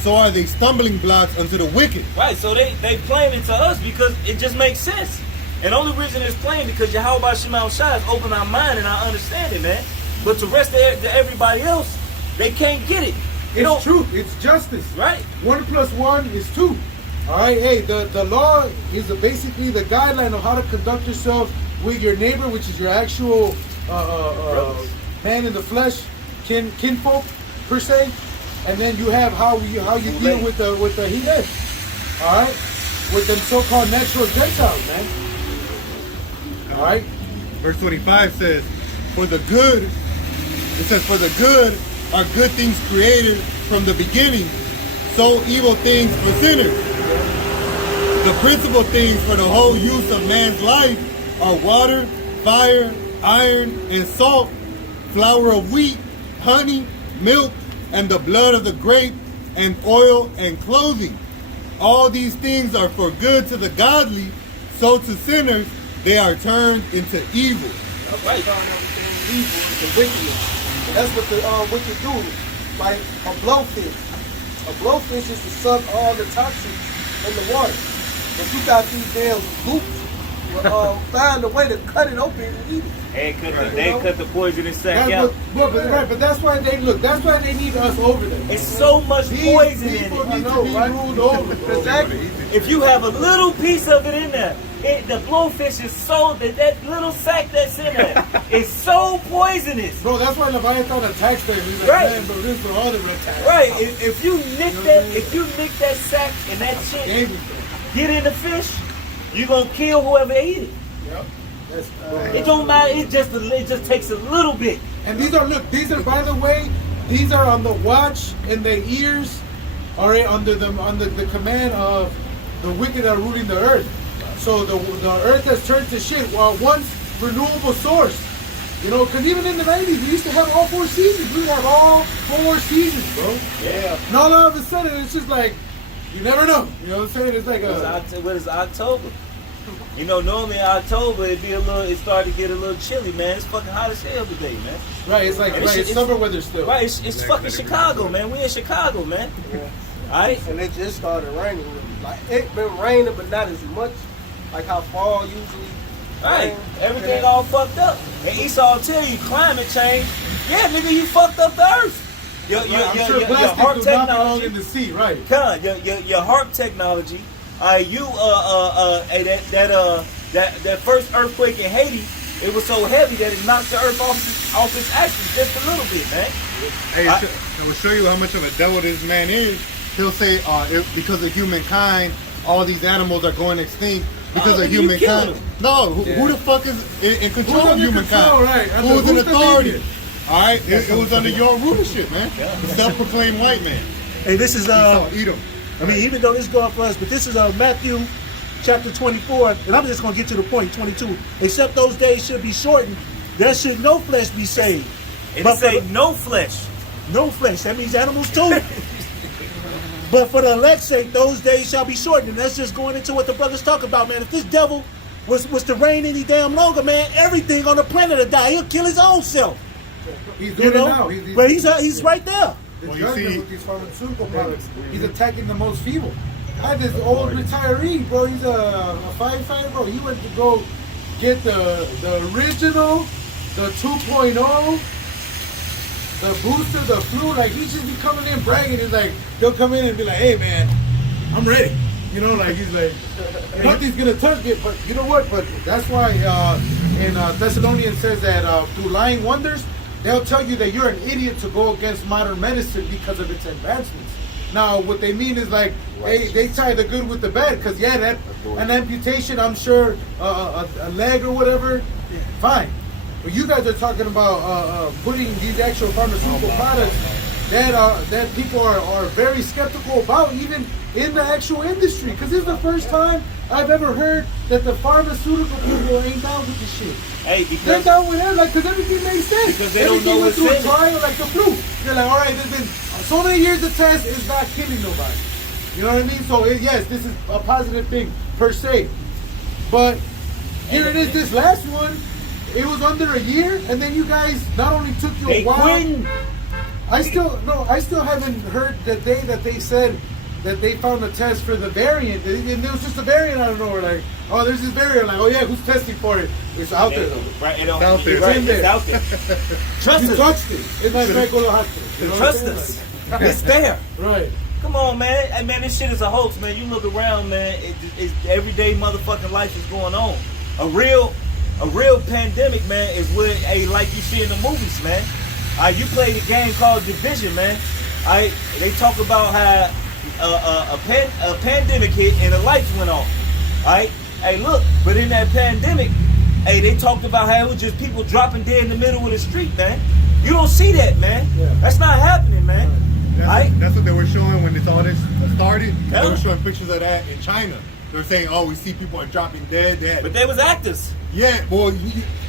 so are they stumbling blocks unto the wicked. Right, so they plain it to us because it just makes sense. And the only reason it's plain because Yahweh Shema Shai has opened our mind and our understanding, man. But the rest of everybody else, they can't get it. It's truth. It's justice. Right. 1 + 1 is 2. All right. Hey, the law is basically the guideline of how to conduct yourself with your neighbor, which is your actual man in the flesh, kinfolk per se, and then you have how you deal with the heathen. All right, with them so-called natural Gentiles, man. All right. Verse 25 says, for the good are good things created from the beginning, so evil things for sinners. The principal things for the whole use of man's life are water, fire, iron, and salt, flour of wheat, honey, milk, and the blood of the grape, and oil and clothing. All these things are for good to the godly, so to sinners they are turned into evil. Right. Evil, the wickedness. That's what the wicked do. Like a blowfish. A blowfish is to suck all the toxins in the water. But you got these damn goops. Find a way to cut it open and eat it. They cut the poisonous sack out. But that's why they need us over there. It's so much poison in People it. need to be ruled over. Exactly. If you have a little piece of it in there, the blowfish is so that little sack that's in there is so poisonous. Bro, that's why Leviathan attacks them. He's like, Right. man, bro, this is for all the reptiles. Right. If you nick that sack and that shit get in the fish, you're gonna kill whoever ate it. Yep. It don't matter. It just takes a little bit. And these are by the way, these are on the watch, and their ears are under the command of the wicked that are ruling the earth. So the earth has turned to shit. While once renewable source, because even in the 90s we used to have all 4 seasons. We would have all 4 seasons, bro. Yeah. And all of a sudden it's just like you never know. You know what I'm saying? It's like What is October? Normally in October it started to get a little chilly, man. It's fucking hot as hell today, man. right. It's like it's summer weather still. Right, it's fucking Chicago, man. We in Chicago, man. Yeah. Alright? And it just started raining. Like it been raining, but not as much. Like how fall usually. Right. rain. Everything Yeah. all fucked up. And Esau will tell you climate change. Yeah, nigga, you fucked up the earth. Your I'm sure your plastics HARP do not belong technology. in the sea, right? Your HARP technology. That first earthquake in Haiti, it was so heavy that it knocked the earth off its axis just a little bit, man. Hey, I will show you how much of a devil this man is. He'll say, because of humankind, all these animals are going extinct because of you killed humankind. them. No, who the fuck is in control of under humankind? control, right? Who's in Who's the authority? leader? All right, it was under your rulership, man. The self-proclaimed white man. Hey, this is Esau, Edom. I mean, even though this is going for us, but this is Matthew chapter 24, and I'm just going to get to the point, 22. Except those days should be shortened, there should no flesh be saved. It But say for no flesh. no flesh, that means animals too. But for the elect's sake, those days shall be shortened. And that's just going into what the brothers talk about, man. If this devil was to reign any damn longer, man, everything on the planet would die. He'll kill his own self. He's doing it now. But he's right there. The Well, you judgment see- with these pharmaceutical products. He's attacking the most feeble. I had this old retiree, bro. He's a firefighter, bro. He went to go get the original, the 2.0, the booster, the flu. Like, he just be coming in bragging. He's like, he'll come in and be like, hey, man, I'm ready. Like, he's like, nothing's going to touch it. But you know what? But that's why in Thessalonians says that through lying wonders, they'll tell you that you're an idiot to go against modern medicine because of its advancements. Now, what they mean is like, they tie the good with the bad. Because, yeah, an amputation, I'm sure, a leg or whatever, fine. But you guys are talking about putting these actual pharmaceutical products that people are very skeptical about, even in the actual industry. Because this is the first time I've ever heard that the pharmaceutical people ain't down with the shit. Hey, They're because down with it, like, because everything makes sense. Because they don't Everything know went what's through a in it. trial like the flu. They're like, all right, there's been so many years of test, it's not killing nobody. You know what I mean? So, yes, this is a positive thing, per se. But here it is, this last one, It was under a year, and then you guys not only took you They a while. quitting. I still haven't heard the day that they said that they found a test for the variant, and it was just a variant out of nowhere. Like, oh, there's this variant. Like, oh yeah, who's testing for it? It's out there though. Right, it don't, It's out there. right, It's in it's there. out there. Trust You us. touched it. It's like go to hospital. You know what I'm Trust saying? us. It's there. Right. Come on, man. Hey, man, this shit is a hoax, man. You look around, man. It's everyday motherfucking life is going on. A real pandemic, man, is what, like you see in the movies, man. You play the game called Division, man. They talk about how a pandemic hit and the lights went off. Hey, look, but in that pandemic, they talked about how it was just people dropping dead in the middle of the street, man. You don't see that, man. Yeah. That's not happening, man. That's what they were showing when all this started. Yeah. They were showing pictures of that in China. They were saying, "Oh, we see people are dropping dead." But they was actors. Yeah, boy,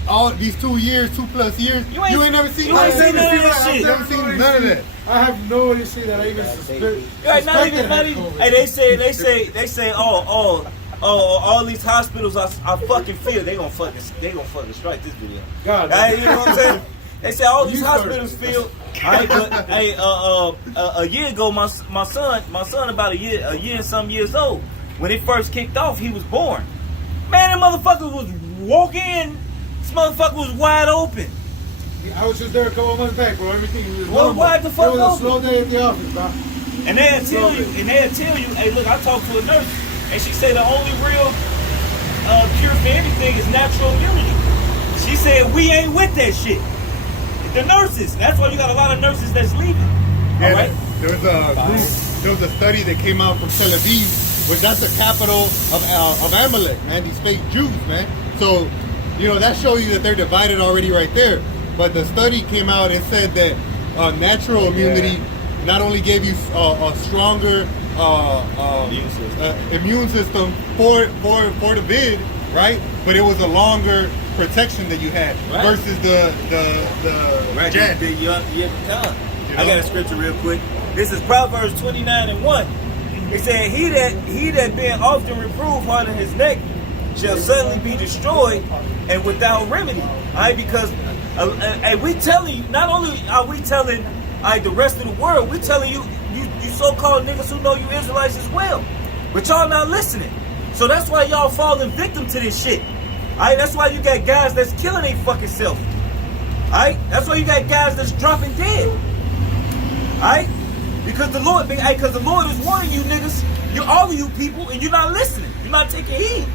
all these 2 years, 2+ years, You ain't never seen you ain't none of seen that. none of that shit. You haven't seen none of that. I have no way to see that. I even suspect. Right, not even. Hey, they say, all these hospitals are fucking filled. They gonna fucking strike this video. God, Hey, you know what I'm saying? They say all these hospitals filled. Alright, but hey, a year ago, my son about a year and some years old. When it first kicked off, he was born. Man, that motherfucker was walking. This motherfucker was wide open. I was just there a couple months back, bro. Everything was Well, normal. why the fuck It was open? a slow day at the office, bro. And they'll tell you, hey, look, I talked to a nurse, and she said the only real cure for anything is natural immunity. She said we ain't with that shit. The nurses. That's why you got a lot of nurses that's leaving. Yeah, All right. there was a study that came out from Tel Aviv, which that's the capital of Amalek, man. These fake Jews, man. So, that shows you that they're divided already right there. But the study came out and said that natural immunity not only gave you a stronger immune system for the vid, right? But it was a longer protection that you had versus the jab. I got a scripture real quick. This is Proverbs 29:1. It said, he that being often reproved harden his neck shall suddenly be destroyed and without remedy. Because we telling you, not only are we telling the rest of the world, we telling you so-called niggas who know you Israelites as well. But y'all not listening. So that's why y'all falling victim to this shit. That's why you got guys that's killing their fucking self. That's why you got guys that's dropping dead. Because the Lord is warning you niggas, all of you people, and you're not listening. You're not taking heed.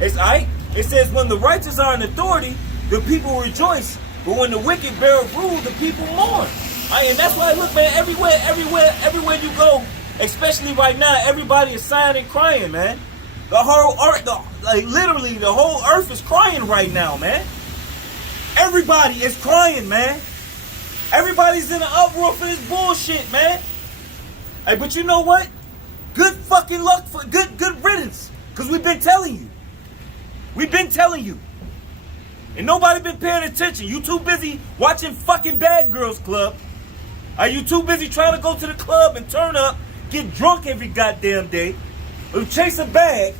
It says when the righteous are in authority, the people rejoice. But when the wicked bear rule, the people mourn. And that's why, look, man, everywhere you go, especially right now, everybody is sighing and crying, man. The whole earth, literally, the whole earth is crying right now, man. Everybody is crying, man. Everybody's in an uproar for this bullshit, man. Hey, but you know what? Good fucking luck for good riddance, cause we've been telling you. We've been telling you. And nobody been paying attention. You too busy watching fucking Bad Girls Club. Are you too busy trying to go to the club and turn up, get drunk every goddamn day, or chase a bag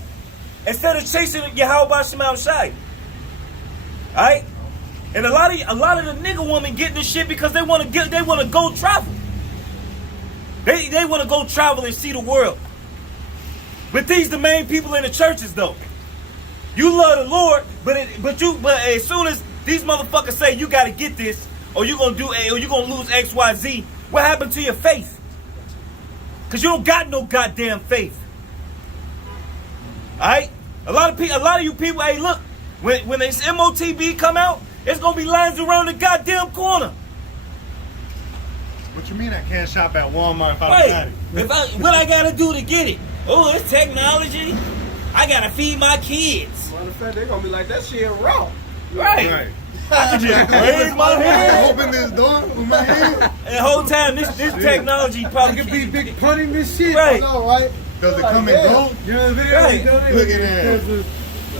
instead of chasing Yahweh Shema Shai? Alright? And a lot of the nigga women getting this shit because they wanna go travel. They wanna go travel and see the world. But these the main people in the churches though. You love the Lord, but as soon as these motherfuckers say you gotta get this, or you gonna lose XYZ, what happened to your faith? Cause you don't got no goddamn faith. Alright? A lot of you people, hey look, when this MOTB come out, there's gonna be lines around the goddamn corner. What you mean I can't shop at Walmart if I got it? What I gotta do to get it? Oh, it's technology. I gotta feed my kids. Matter of fact, they're gonna be like, that shit raw. Right. I can just raise my hand. Open this door with my hand. And the whole time, this technology probably It could be big pun in this shit. Right. I know, right? Does it come and go? You know the video? Right. Look at that.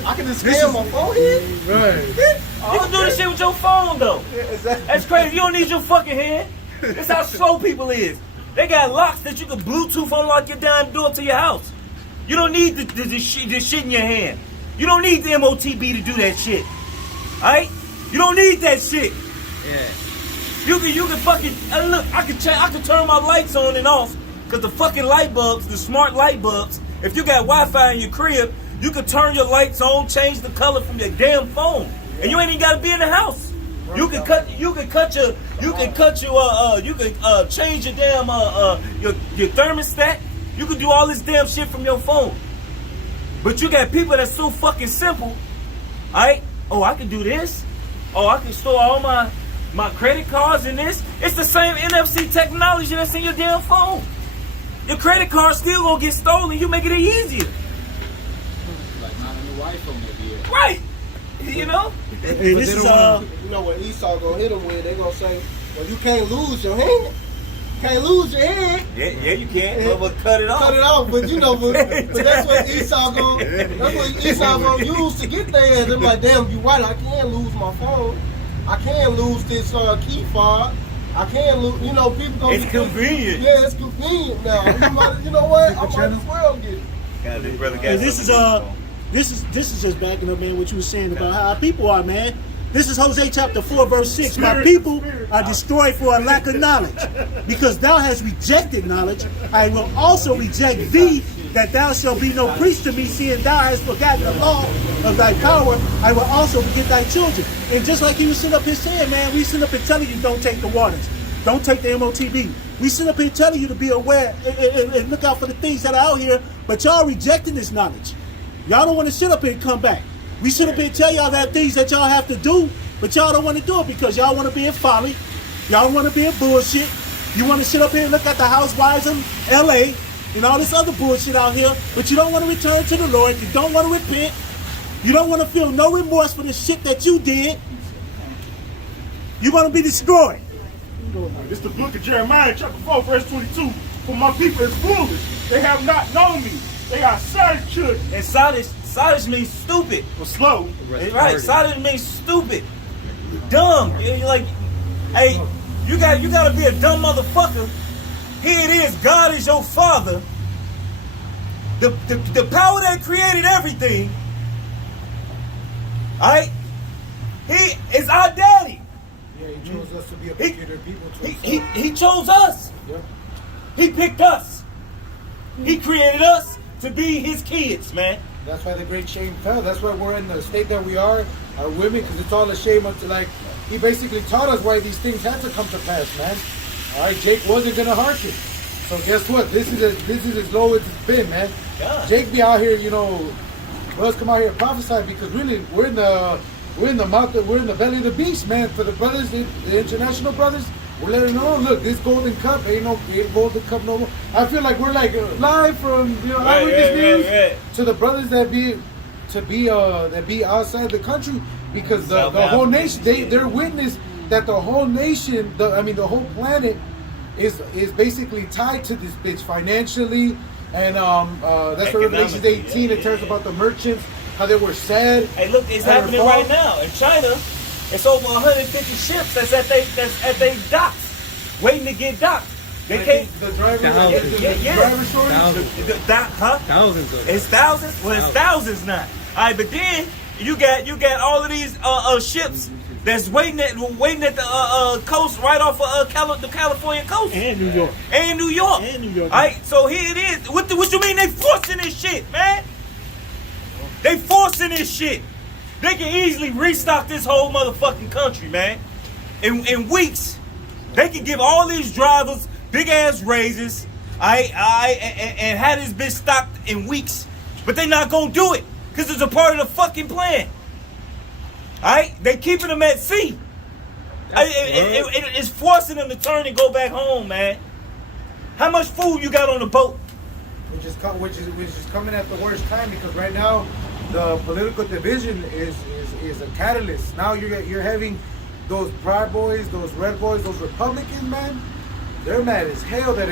I can just scan my forehead. Right. You can do this shit with your phone though. That's crazy. You don't need your fucking hand. That's how slow people is. They got locks that you can Bluetooth unlock your damn door to your house. You don't need this shit in your hand. You don't need the MOTB to do that shit. Alright? You don't need that shit. Yeah. You can fucking look. I can turn my lights on and off because the fucking light bulbs, the smart light bulbs. If you got Wi-Fi in your crib, you can turn your lights on, change the color from your damn phone, and you ain't even gotta be in the house. You can change your damn your thermostat. You can do all this damn shit from your phone. But you got people that's so fucking simple. Alright? Oh, I can do this. Oh, I can store all my credit cards in this. It's the same NFC technology that's in your damn phone. Your credit card still gonna get stolen. You make it easier. Like not a new iPhone maybe. Right. You know? Hey, this is You know what Esau gonna hit them with? They gonna say, "Well, you can't lose your hand. Can't lose your hand. Yeah, you can. But cut it off. Cut it off." But you know, but that's what Esau gonna use to get there. They're like, "Damn, you right. I can't lose my phone. I can't lose this key fob. I can't lose." You know, people gonna. It's convenient. Yeah, it's convenient now. You know what? I might as well get it. God, this brother got And this is just backing up, man, what you were saying about how our people are, man. This is Hosea chapter 4, verse 6. My people are destroyed for a lack of knowledge. Because thou hast rejected knowledge, I will also reject thee, that thou shalt be no priest to me, seeing thou hast forgotten the law of thy power. I will also forget thy children. And just like he was sitting up here saying, man, we sit up here telling you don't take the waters. Don't take the MOTB. We sit up here telling you to be aware and look out for the things that are out here, but y'all rejecting this knowledge. Y'all don't want to sit up here and come back. We sit up here and tell y'all that things that y'all have to do, but y'all don't want to do it because y'all want to be in folly. Y'all want to be in bullshit. You want to sit up here and look at the housewives in LA and all this other bullshit out here, but you don't want to return to the Lord. You don't want to repent. You don't want to feel no remorse for the shit that you did. You're going to be destroyed. It's the book of Jeremiah, chapter 4, verse 22. For my people is foolish. They have not known me. They are silent children. And Sadish means stupid. Or slow. Right, Sadish means stupid. Dumb. You're like, hey, you gotta be a dumb motherfucker. Here it is, God is your father. The power that created everything. Alright? He is our daddy. Yeah, he chose us to be a peculiar people to He chose us. Yep. He picked us. He created us to be his kids, man. That's why the great shame fell. That's why we're in the state that we are, our women, because it's all a shame until, like, he basically taught us why these things had to come to pass, man. All right, Jake wasn't gonna hearken. So guess what? This is as low as it's been, man. Yeah. Jake be out here, you know, brothers come out here and prophesy because really we're in the mouth, we're in the belly of the beast, man. For the brothers, the international brothers, we're letting them know, look, this golden cup ain't golden cup no more. I feel like we're like live from Eyewitness News to the brothers that be outside the country, because the whole nation, they're witness that the whole nation, the whole planet is basically tied to this bitch financially, and that's what Revelation 18 it tells about the merchants, how they were sad. Hey, look, it's happening right now in China. It's over 150 ships that's at they docks, waiting to get docked. They can't. The driver, Thousands. Thousands of them. It's thousands. Well, it's thousands now. All right, but then you got all of these ships that's waiting at the coast right off of the California coast And New York. and New York. All right, so here it is. What you mean they forcing this shit, man? They forcing this shit. They can easily restock this whole motherfucking country, man. In weeks. They can give all these drivers big ass raises, and have this bitch stocked in weeks. But they not gonna do it, because it's a part of the fucking plan. Alright? They keeping them at sea. It's forcing them to turn and go back home, man. How much food you got on the boat? Which is coming at the worst time, because right now the political division is a catalyst. Now you're having those Proud Boys, those Red Boys, those Republicans, man. They're mad as hell that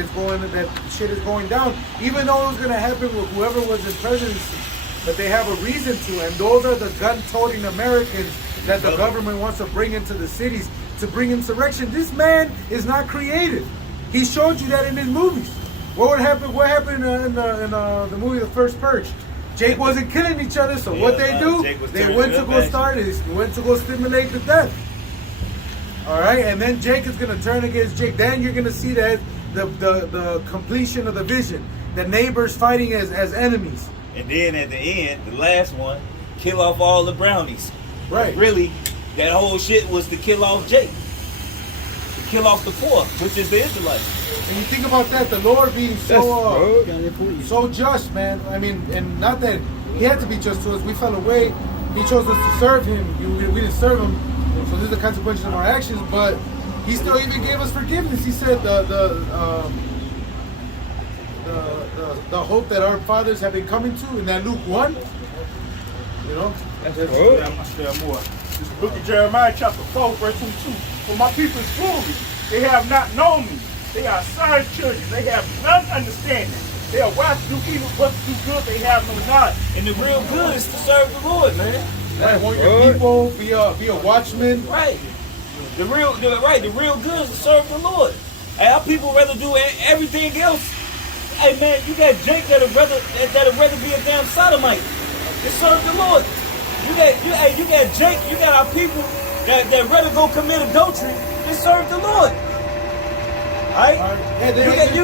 shit is going down. Even though it was gonna happen with whoever was in presidency, but they have a reason to, and those are the gun-toting Americans that the government wants to bring into the cities to bring insurrection. This man is not creative. He showed you that in his movies. What happened in the movie The First Purge? Jake wasn't killing each other, so what they do, they went to go stimulate the death. All right, and then Jake is gonna turn against Jake. Then you're gonna see that the completion of the vision, the neighbors fighting as enemies. And then at the end, the last one, kill off all the brownies. Right. Really, that whole shit was to kill off Jake. To kill off the poor, which is the Israelites. And you think about that, the Lord being so just, man. I mean, and not that he had to be just to us. We fell away. He chose us to serve him. We didn't serve him. So these are the consequences of our actions. But he still even gave us forgiveness. He said the hope that our fathers have been coming to in that Luke 1. You know? That's more. This is the book of Jeremiah, chapter 4, verse 22. For my people is foolish. They have not known me. They are sons children. They have none understanding. They are wise to do evil, but to do good they have no knowledge. And the real good is to serve the Lord, man. Right, want your people, be a watchman. Right. The real good is to serve the Lord. Hey, our people rather do everything else. Hey man, you got Jake that'd rather be a damn sodomite to serve the Lord. You got Jake, you got our people that rather go commit adultery to serve the Lord. Alright? You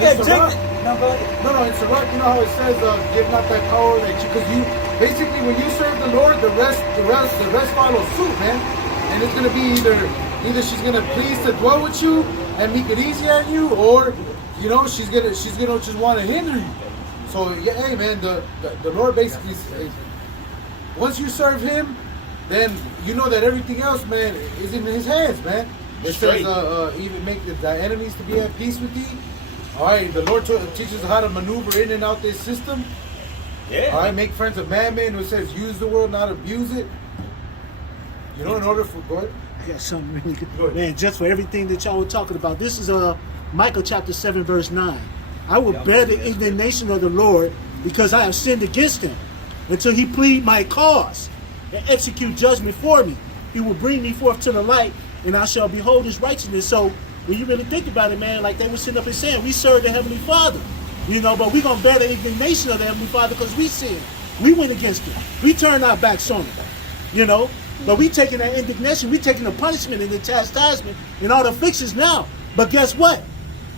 got Jake. No, it's right. You know how it says, give not that power that you, because you basically when you serve the Lord, the rest follows suit, man. And it's gonna be either she's gonna please to dwell with you and make it easy on you, or you know she's gonna just want to hinder you. So yeah, hey man, the Lord basically, once you serve Him, then you know that everything else, man, is in His hands, man. It says even make the enemies to be at peace with thee. All right, the Lord teaches us how to maneuver in and out this system. Yeah. All right, make friends of mammon. Who says use the world, not abuse it. You know, in order for good. I got something really good. Man, just for everything that y'all were talking about. This is Micah chapter 7, verse 9. I will bear the indignation of the Lord because I have sinned against him until he plead my cause and execute judgment for me. He will bring me forth to the light and I shall behold his righteousness. So when you really think about it, man, like they were sitting up and saying, we serve the Heavenly Father, you know, but we're going to bear the indignation of the Heavenly Father because we sinned. We went against him. We turned our backs on him, you know, but we taking that indignation, we taking the punishment and the chastisement and all the afflictions now. But guess what?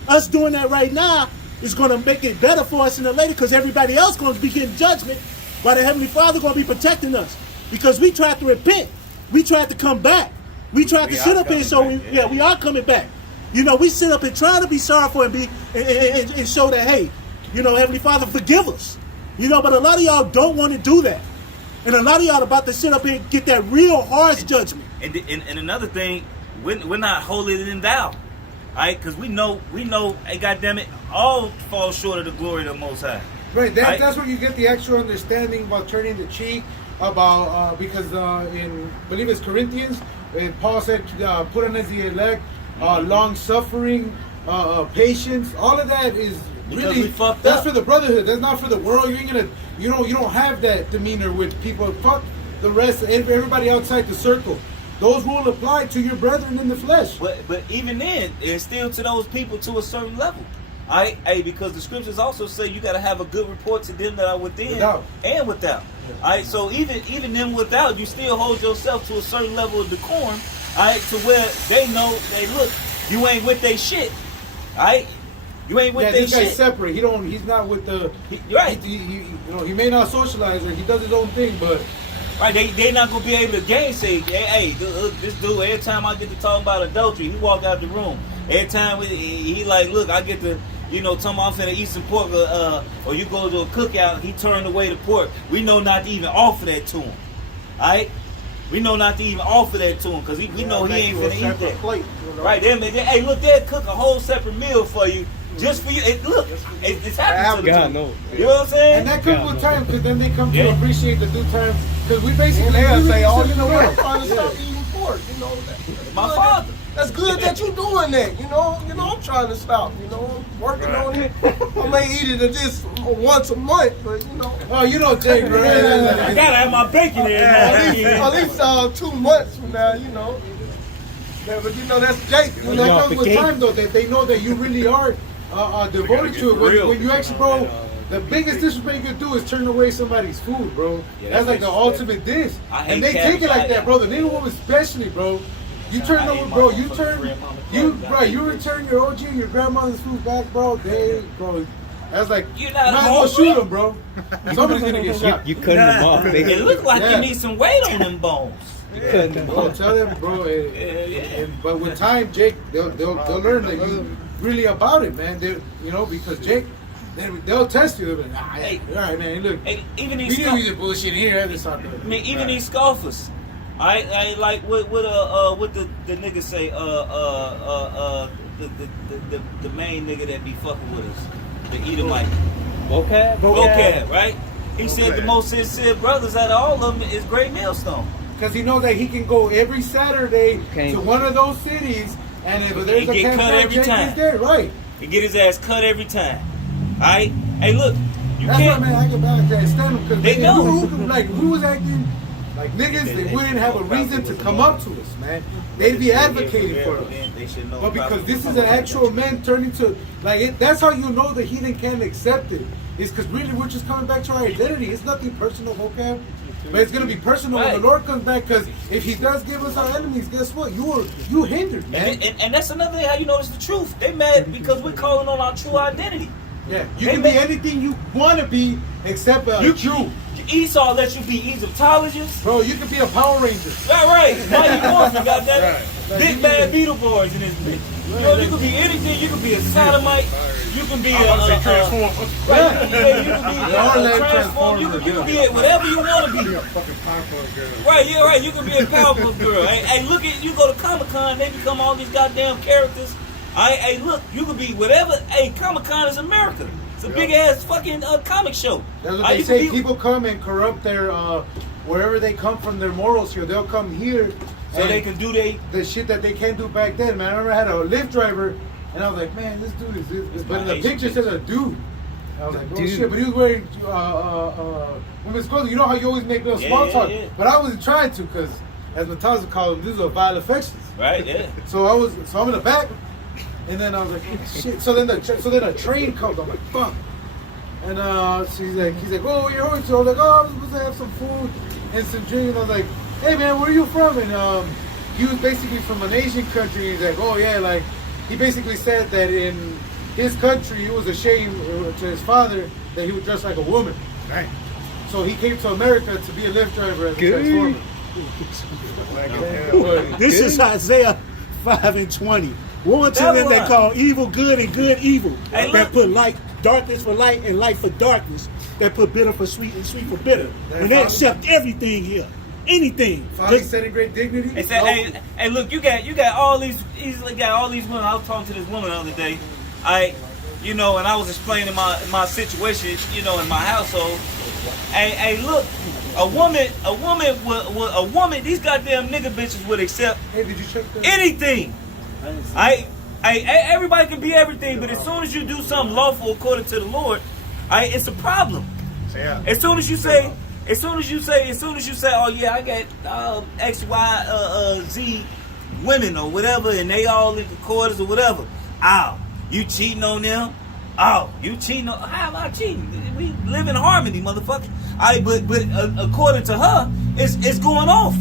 Us doing that right now is going to make it better for us in the later because everybody else going to be getting judgment while the Heavenly Father going to be protecting us because we tried to repent. We tried to come back. We tried to sit up here, so we are coming back. You know, we sit up and try to be sorrowful and show that, hey, you know, Heavenly Father, forgive us. You know, but a lot of y'all don't want to do that. And a lot of y'all about to sit up here and get that real harsh judgment. And another thing, we're not holier than thou. All right? Because we know, hey, goddammit, all fall short of the glory of the Most High. Right, that's where you get the actual understanding about turning the cheek, about, because in, I believe it's Corinthians, Paul said, put on as the elect, long suffering, patience. All of that is really that's for the brotherhood. That's not for the world. You ain't gonna, you don't have that demeanor with people. Fuck the rest, everybody outside the circle. Those will apply to your brethren in the flesh. But even then, it's still to those people to a certain level. All right, hey, because the scriptures also say you got to have a good report to them that are within and without. All right, so even them without, you still hold yourself to a certain level of decorum. All right, to where they know, hey, look, you ain't with they shit. All right, you ain't with they shit. This guy's separate. He's not with the. Right. He may not socialize or he does his own thing, but. Right, they not gonna be able to gainsay. Hey, this dude. Every time I get to talk about adultery, he walk out the room. Every time he like, look, I get to. You know, tell me I'm finna eat some pork, or you go to a cookout, he turned away the pork. We know not to even offer that to him. Alright? We know not to even offer that to him, because we know he ain't finna eat that. Plate, you know? Right, hey, look, they'll cook a whole separate meal for you, just for you. Look, it's happening to them. You know what I'm saying? And that comes with time, because then they come to appreciate the due time. Because we basically say, oh, you know what, I'm trying to stop eating pork. You know, that's my father. That's good that you're doing that. You know, I'm trying to stop. You know, I'm working on it. I may eat it just once a month, but you know. Oh, you don't take, bro. I gotta have my bacon in at least 2 months from now, you know. Yeah, but you know that's Jake. Well, that comes with time, though. That they know that you really are devoted to it. When you actually, bro, The biggest disrespect you could do is turn away somebody's food, bro. Yeah, that's like the disrespect. ultimate dish. I hate And they take it like cabbage. that, bro. The nigga woman especially, bro. You turn I over, hate bro. my You motherfucking turn, friend, mama, you, bro. bro. You return your OG and your grandmother's food back, bro. Bro. That's like, You're you not might as well hungry? shoot him, bro. Somebody's gonna get shot. You cutting them off, baby. It look like Yeah. you need some weight on them bones. You cutting them Bro, off. tell them, bro. Yeah. But with time, Jake, they'll learn that you really about it, man. They, you know, because Jake, they'll test you. They'll be like, nah, Hey. all right, man. Look, Hey, even we these knew you bullshit here. This out there. I mean, even these scoffers. I like what the niggas say. The main nigga that be fucking with us, the Edomite, vocab, right? He said the most sincere brothers out of all of them is Great Millstone. Because he knows that he can go every Saturday Okay. to one of those cities, and if there's He a get cut campaign, every Jake time. is there, right? He get his ass cut every time. All right? Hey, look, you That's why, can't. man, I can't stand them because They know. like who was acting like niggas, they wouldn't have a reason to come up to us, man. They'd be advocating for us. They should know But because about this it. is an actual man turning to like that's how you know the heathen can't accept it. Is because really we're just coming back to our identity. It's nothing personal, vocab. But it's gonna be personal when Right. the Lord comes back. Because if He does give us our enemies, guess what? You hindered, man. And that's another thing how you know it's the truth. They mad because we're calling on our true identity. Yeah, you They can be make- anything you want to be except a Jew. Esau let you be Egyptologist. Bro, you can be a Power Ranger. Right. Mighty Morphin, goddamn. Like, Big you bad can Beetleborgs in this bitch. You know, you can be anything. You can be a sodomite. You can be I'm about to say a transform. right, yeah, you can be They all like transform. You can be whatever you want to be. Right, yeah, right. You can be a Powerpuff Girl. Hey, look at you go to Comic-Con, they become all these goddamn characters. Hey, look, you can be whatever. Hey, Comic-Con is America. It's a big ass fucking comic show. That's what You they can say. be- People come and corrupt their wherever they come from, their morals here. They'll come here so and they can do the shit that they can't do back then. Man, I remember I had a Lyft driver, and I was like, man, this dude is this. But in the Asian picture it says a dude. I was like, oh Dude. shit, but he was wearing women's clothing. You know how you always make little small talk, yeah. but I wasn't trying to because, as Matanza called them, these are vile affections. right, yeah. So I'm in the back, and then I was like, oh, shit. So then a train comes. I'm like, fuck. And he's like, oh, you're hungry. So I was like, oh, I'm supposed to have some food and some drink. And I was like, hey man, where are you from? And he was basically from an Asian country. He's like, oh yeah, like he basically said that in his country it was a shame to his father that he would dress like a woman. Right. So he came to America to be a Lyft driver as a transformer. This is Isaiah 5:20. Woe to them that call evil good and good evil. Hey, that look. put light, darkness for light and light for darkness. That put bitter for sweet and sweet for bitter. When they accept everything here, anything. Finally Just- said in great dignity. They said, hey, look, you got all these. He's got all these women. I was talking to this woman the other day. And I was explaining my situation, in my household. Hey, look, a woman. These goddamn nigga bitches would accept Hey, did you check that? anything. Everybody can be everything, but as soon as you do something lawful according to the Lord, it's a problem. Yeah. As soon as you say, oh yeah, I got X, Y, Z women or whatever, and they all in the quarters or whatever. Oh, you cheating on them? Oh, you cheating on? How am I cheating? We live in harmony, motherfucker. But according to her, it's going off.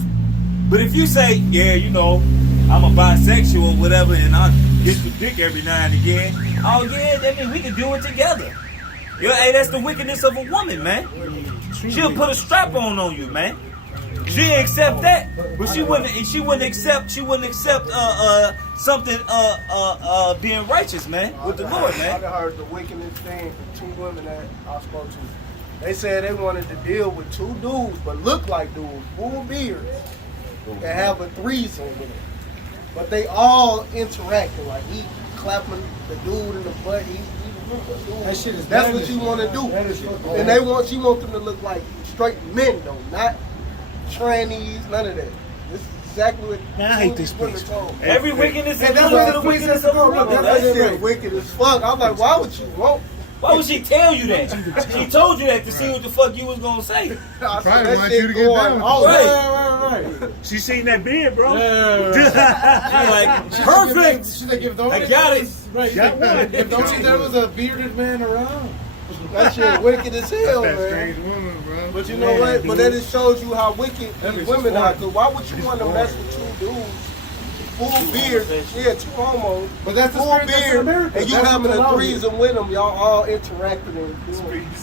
But if you say, yeah, I'm a bisexual or whatever, and I get the dick every now and again, oh yeah, that means we can do it together. Hey, that's the wickedness of a woman, man. She'll put a strap on you, man. She didn't accept that, but she wouldn't accept something being righteous, man, with the Lord, I man. heard the wickedest thing from two women that I spoke to. They said they wanted to deal with two dudes, but look like dudes, full beards, that have a threesome with them. But they all interacting, like he clapping the dude in the butt, he That shit is that's madness. what you want to do. That is fucking And she wants them to look like straight men though, not trannies, none of that. This is exactly what Man, I hate this women bitch. told. Every wickedness And is that's due why to the the wickedness princess of a go, look, woman. that man. shit wicked as fuck. I'm like, why would you want? Why would she tell you that? She told you that to see what the fuck you was gonna say. I said, Probably that want shit you to get going down with all Right. She seen that beard, bro. She's like, perfect. Should they give those? I got it. Right. Got one. If don't you there was a bearded man around. That shit wicked as hell, That man. strange woman, bro. But you know what? But that just shows you how wicked these women are. Cause why would you want to mess with two dudes? Full beard, yeah, two homos. But that's the full spirit that's in beard, America. and you That's having what a allows threesome with them. Y'all all interacting and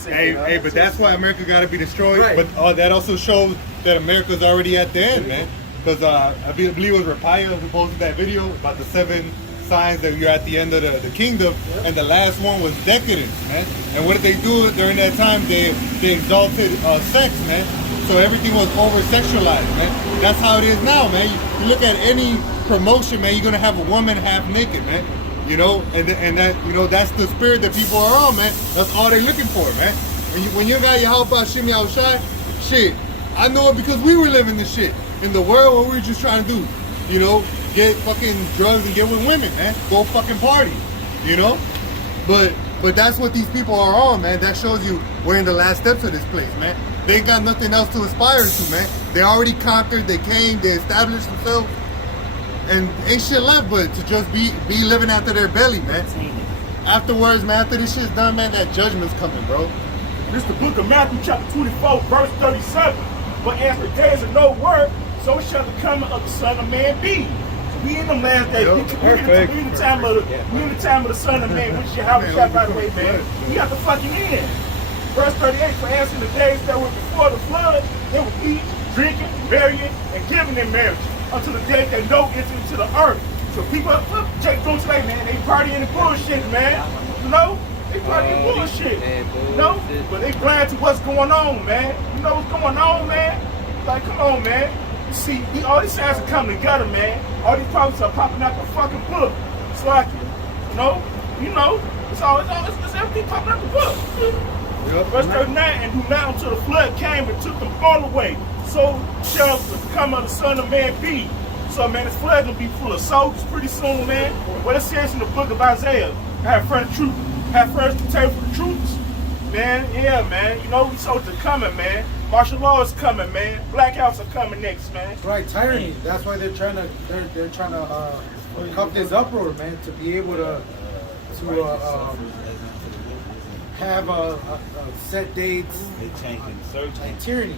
Hey, but that's why America got to be destroyed. Right. But that also shows that America's already at the end, man. Because I believe it was Rapaya who posted that video about the 7 signs that you're at the end of the kingdom, and the last one was decadence, man. And what did they do during that time? They exalted sex, man. So everything was over-sexualized, man. That's how it is now, man. You look at any promotion, man, you're gonna have a woman half naked, man. You know, and that, you know, that's the spirit that people are on, man. That's all they're looking for, man. When you got your how about shimmy outside, shit, I know it because we were living this shit in the world what we were just trying to do, you know, get fucking drugs and get with women, man. Go fucking party, you know. But that's what these people are on, man. That shows you we're in the last steps of this place, man. They ain't got nothing else to aspire to, man. They already conquered, they came, they established themselves, and ain't shit left but to just be living after their belly, man. Afterwards, man, after this shit's done, man, that judgment's coming, bro. This is the book of Matthew chapter 24, verse 37. But as the days of no work, so shall the coming of the Son of Man be. We in them last days. We in the time of the Son of Man, which is Yahweh, by the way, man. We got the fucking end. Verse 38, for as in the days that were before the flood, they were eating, drinking, marrying, and giving in marriage until the day that Noah entered into the earth. So people, look, Jake doing today, man, they partying and bullshit, man. You know? They partying bullshit. You know? But they blind to what's going on, man. You know what's going on, man? Like, come on, man. You see, all these signs are coming together, man. All these prophecies are popping out the fucking book. It's like, you know, it's everything popping out the book. Yep. Verse 39, and do not until the flood came and took them all away. So shall the come of the Son of Man be. So, man, this flood gonna be full of soldiers pretty soon, man. What it says in the book of Isaiah, have first to tell for the troops. Man, yeah, man. You know, these soldiers are coming, man. Martial law is coming, man. Black House are coming next, man. Right, tyranny. That's why they're trying to cup this uproar, man, to be able to have set dates. And tyranny.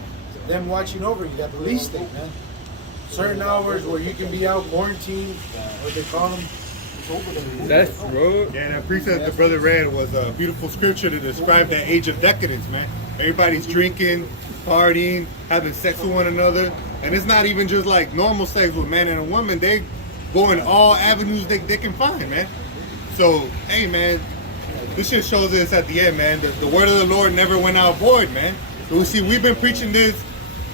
Them watching over you, that police state, man. Certain hours where you can be out quarantined, what they call them. That's bro. Yeah, that precept the brother read was a beautiful scripture to describe that age of decadence, man. Everybody's drinking, partying, having sex with one another. And it's not even just like normal sex with a man and a woman. They go in all avenues they can find, man. So, hey, man, this shit shows us at the end, man. The word of the Lord never went out void, man. So, we see, we've been preaching this,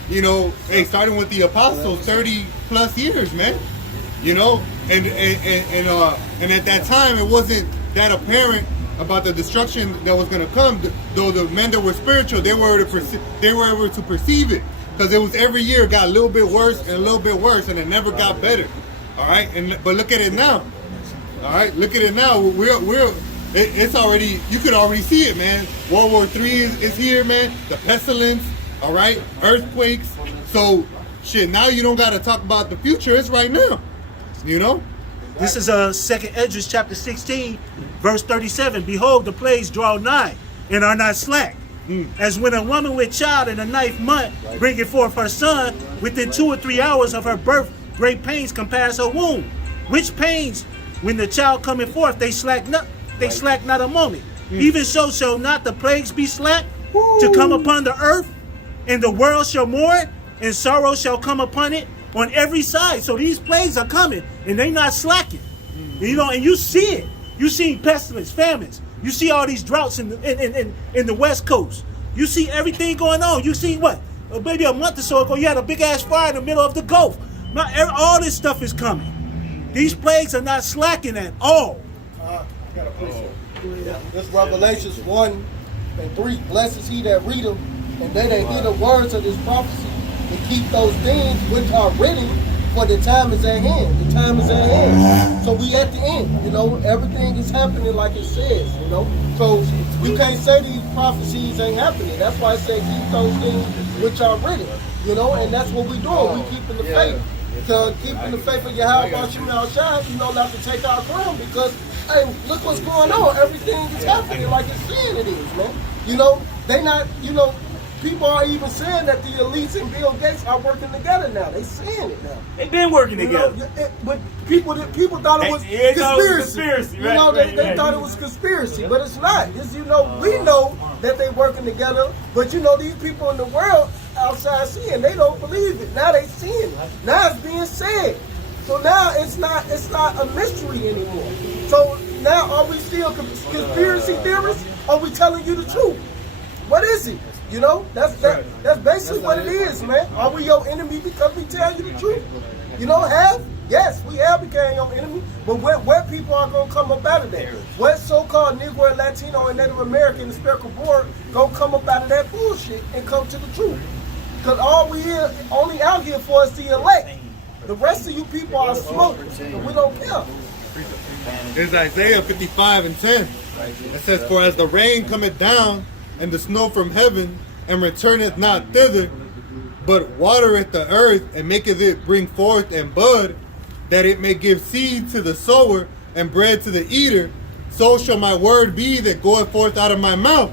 you know, hey, starting with the apostles, 30 plus years, man. You know, and at that time, it wasn't that apparent about the destruction that was going to come. Though the men that were spiritual, they were able to perceive it, because it was every year it got a little bit worse and a little bit worse, and it never got better. All right, but look at it now. All right, look at it now. It's already, you could already see it, man. World War III is here, man. The pestilence, all right, earthquakes. So, shit, now you don't got to talk about the future. It's right now, you know? This is 2nd Esdras chapter 16, verse 37. Behold, the plagues draw nigh and are not slack. As when a woman with child in the 9th month bringeth forth her son, within 2 or 3 hours of her birth, great pains compass her womb. Which pains, when the child cometh forth, they slack not a moment. Even so shall not the plagues be slack to come upon the earth, and the world shall mourn, and sorrow shall come upon it on every side. So these plagues are coming, and they not slacking. You know, and you see it. You see pestilence, famines. You see all these droughts in the West Coast. You see everything going on. You see what? Maybe a month or so ago, you had a big ass fire in the middle of the Gulf. All this stuff is coming. These plagues are not slacking at all. This Revelations 1 and 3. Blessed is he that read them, and they that hear the words of this prophecy, and keep those things which are written, for the time is at hand. The time is at hand. So we at the end, you know, everything is happening like it says, you know. So you can't say these prophecies ain't happening. That's why I say keep those things which are written, you know, and that's what we doing. We keeping the faith. To keeping the faith of Yahweh Hashem outside, you know, not to take our crown, because hey, look what's going on. Everything is happening like it's saying it is, man. You know, they not, you know, people are even saying that the elites and Bill Gates are working together now. They saying it now. They've been working together. But people thought it was conspiracy. You know, they thought it was conspiracy, but it's not. It's, you know, we know that they working together, but you know, these people in the world outside seeing, they don't believe it. Now they seeing it. Now it's being said. So now it's not a mystery anymore. So now are we still conspiracy theorists? Or are we telling you the truth? What is it? You know, that's basically what it is, man. Are we your enemy because we tell you the truth? You know, yes, we have become your enemy, but where people are going to come up out of that? What so-called Negro, Latino, and Native American and spectral board going to come up out of that bullshit and come to the truth? Because all we only out here for is the elect. The rest of you people are smokers, and we don't care. It's Isaiah 55:10. It says, "For as the rain cometh down, and the snow from heaven, and returneth not thither, but watereth the earth, and maketh it bring forth and bud, that it may give seed to the sower, and bread to the eater, so shall my word be that goeth forth out of my mouth.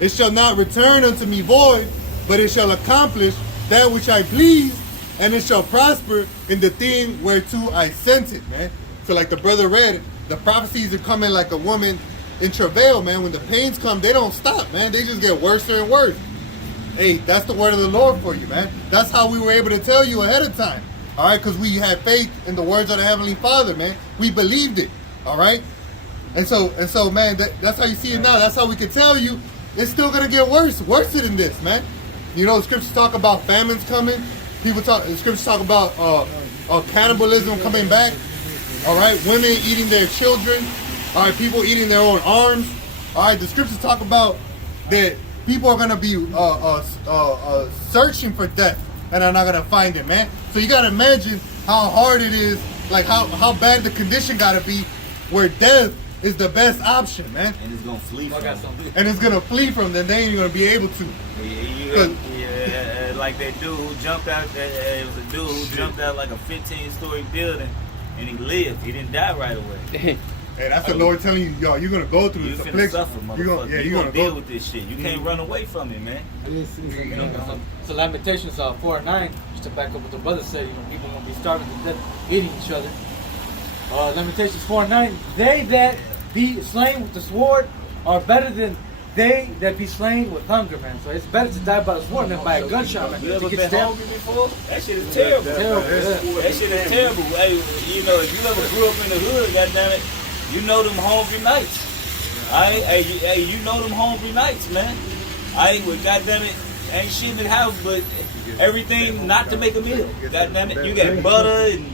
It shall not return unto me void, but it shall accomplish that which I please, and it shall prosper in the thing whereto I sent it," man. So like the brother read, the prophecies are coming like a woman in travail, man. When the pains come, they don't stop, man. They just get worse and worse. Hey, that's the word of the Lord for you, man. That's how we were able to tell you ahead of time, all right? Because we had faith in the words of the Heavenly Father, man. We believed it, all right? And so, man, that's how you see it now. That's how we can tell you it's still gonna get worse than this, man. You know, the scriptures talk about famines coming. The scriptures talk about cannibalism coming back. All right, women eating their children. All right, people eating their own arms. All right, the scriptures talk about that people are gonna be searching for death and are not gonna find it, man. So you gotta imagine how hard it is, like how bad the condition gotta be, where death is the best option, man. And it's gonna flee from them. And it's gonna flee from them. They ain't gonna be able to. Like that dude who jumped out. It was a dude who jumped out like a 15-story building, and he lived. He didn't die right away. Hey, that's the Lord telling you, y'all, you're gonna go through this affliction. Suffer, you're gonna deal with this shit. You can't run away from it, man. So Lamentations 4:9, just to back up what the brother said, you know, people won't be starving to death, eating each other. Lamentations 4:9, they that be slain with the sword are better than they that be slain with hunger, man. So it's better to die by the sword than by a gunshot, man. You ever been hungry before? That shit is terrible. That shit is terrible. Hey, you know, if you ever grew up in the hood, goddammit, you know them hungry nights. Hey, you know them hungry nights, man. Well, goddammit, ain't shit in the house, but everything not to make a meal. Goddammit, you got butter and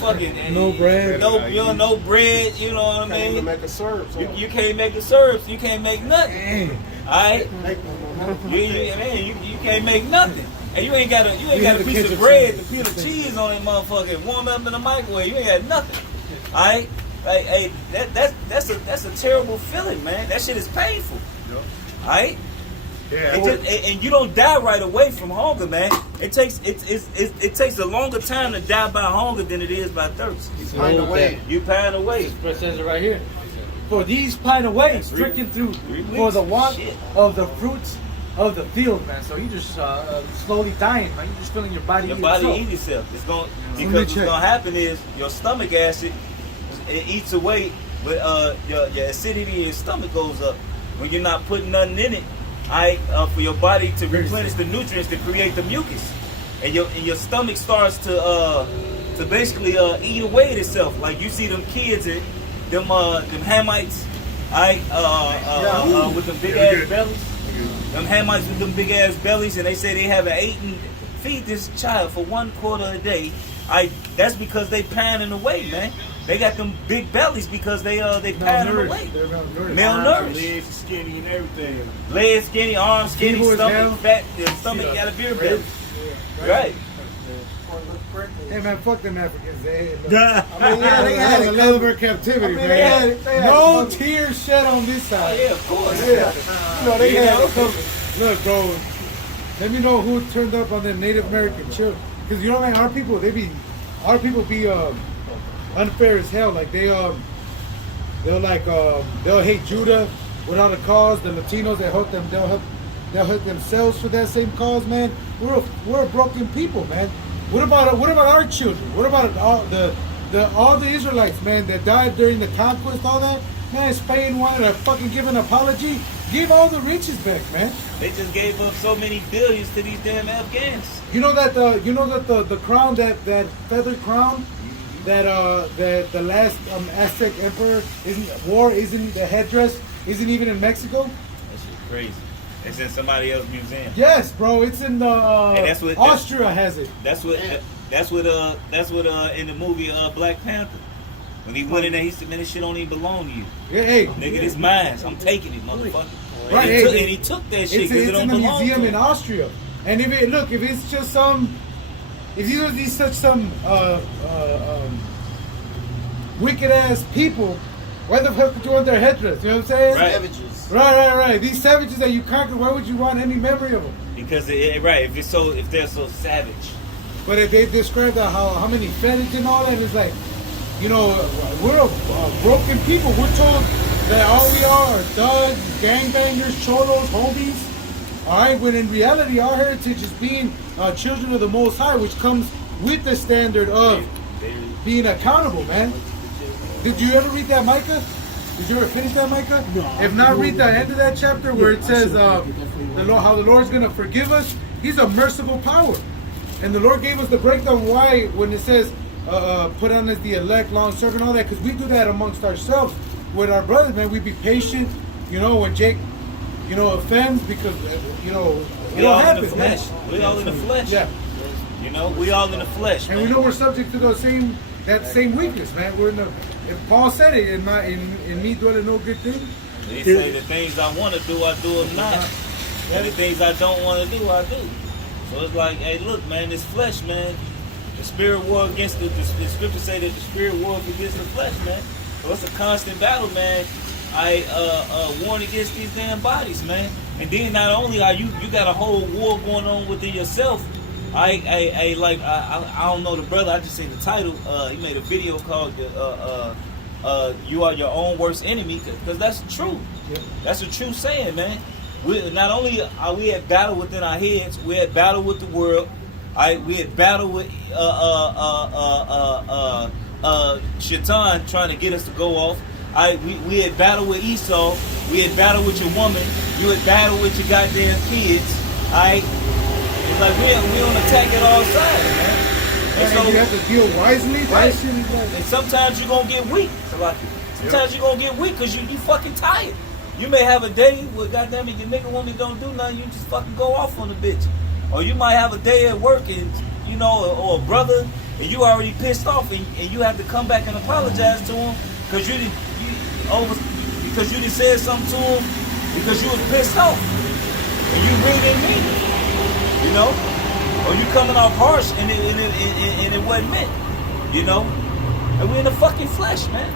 fucking no bread. No bread. You know what I mean? You can't make a syrup. You can't make a syrup. You can't make nothing. Alright? You can't make nothing. And you ain't got a piece of bread to peel the cheese on it, motherfucker, and warm it up in the microwave. You ain't got nothing. Alright? Hey, that's a terrible feeling, man. That shit is painful. Alright? Yeah. And you don't die right away from hunger, man. It takes a longer time to die by hunger than it is by thirst. You pine away. You pine away. It says it right here. For these pine away, stricken through for the want of the fruits of the field, man. So you just slowly dying, man. You're just feeling your body. Your body eat itself. Because what's gonna happen is your stomach acid eats away, but your acidity in your stomach goes up when you're not putting nothing in it. For your body to replenish the nutrients to create the mucus, and your stomach starts to basically eat away at itself. Like you see them kids, them Hamites, with them big ass bellies. Them Hamites with them big ass bellies, and they say they have feed this child for 1 quarter a day. That's because they pining away, man. They got them big bellies because they pining away. They're malnourished. Legs skinny and everything. Legs skinny, arms skinny, stomach fat. The stomach got a beer belly. Right. Hey man, fuck them Africans. They they had a level of captivity, man. No tears shed on this side. Oh, yeah, of course. Yeah. You know, they had Look, bro. Let me know who turned up on the Native American children. Because you know, man, our people be unfair as hell. Like they'll hate Judah, without a cause. The Latinos that help them, they'll help themselves for that same cause, man. We're a broken people, man. What about our children? What about all the Israelites, man, that died during the conquest, all that? Man, Spain wanted to fucking give an apology. Give all the riches back, man. They just gave up so many billions to these damn Afghans. You know that the crown, that feather crown, that the last Aztec emperor isn't the headdress isn't even in Mexico. That shit's crazy. It's in somebody else's museum. Yes, bro. It's in that's what Austria has it. That's what in the movie Black Panther. When he went in there, he said, "Man, this shit don't even belong to you. Yeah, hey, nigga, this mine. I'm taking it, motherfucker." Right, and he took that shit because it don't belong to him. It's in the museum in Austria. And if it's just some wicked ass people, why the fuck would you want their headdress? You know what I'm saying? Right. Savages. Right. These savages that you conquered, why would you want any memory of them? Because if they're so savage. But if they describe how many fetish and all that, it's like, you know, we're a broken people. We're told that all we are thugs, gangbangers, cholos, homies. All right, when in reality, our heritage is being children of the Most High, which comes with the standard of being accountable, man. Did you ever read that, Micah? Did you ever finish that, Micah? No. If not, read the end of that chapter where it says how the Lord's going to forgive us. He's a merciful power. And the Lord gave us the breakdown why when it says put on as the elect, long serving, all that, because we do that amongst ourselves with our brothers, man. We be patient, you know, when Jake, you know, offends because, you know, We all in the flesh. We all in the flesh. Yeah. You know, we all in the flesh, And man. we know we're subject to that same weakness, man. We're in the. If Paul said it, in me doing no good thing. They say the things I want to do, I do them not. And the things I don't want to do, I do. So it's like, hey, look, man, this flesh, man. The spirit war against the scriptures say that the spirit war against the flesh, man. So it's a constant battle, man. I warn against these damn bodies, man. And then not only are you got a whole war going on within yourself. I don't know the brother. I just seen the title. He made a video called "You Are Your Own Worst Enemy," because that's true. Yeah. That's a true saying, man. We not only are we at battle within our heads, we're at battle with the world. We at battle with Shaitan trying to get us to go off. We at battle with Esau. We at battle with your woman. You at battle with your goddamn kids. It's like we on attack at all sides, man. And so you have to deal wisely. Right. And sometimes you're gonna get weak. Sometimes you're gonna get weak because you fucking tired. You may have a day where goddamn it, your nigga woman don't do nothing. You just fucking go off on the bitch. Or you might have a day at work and you know, or a brother, and you already pissed off, and you have to come back and apologize to him because you done said something to him because you was pissed off, and you reading me. You know, or you coming off harsh and it wasn't meant, you know, and we're in the fucking flesh, man.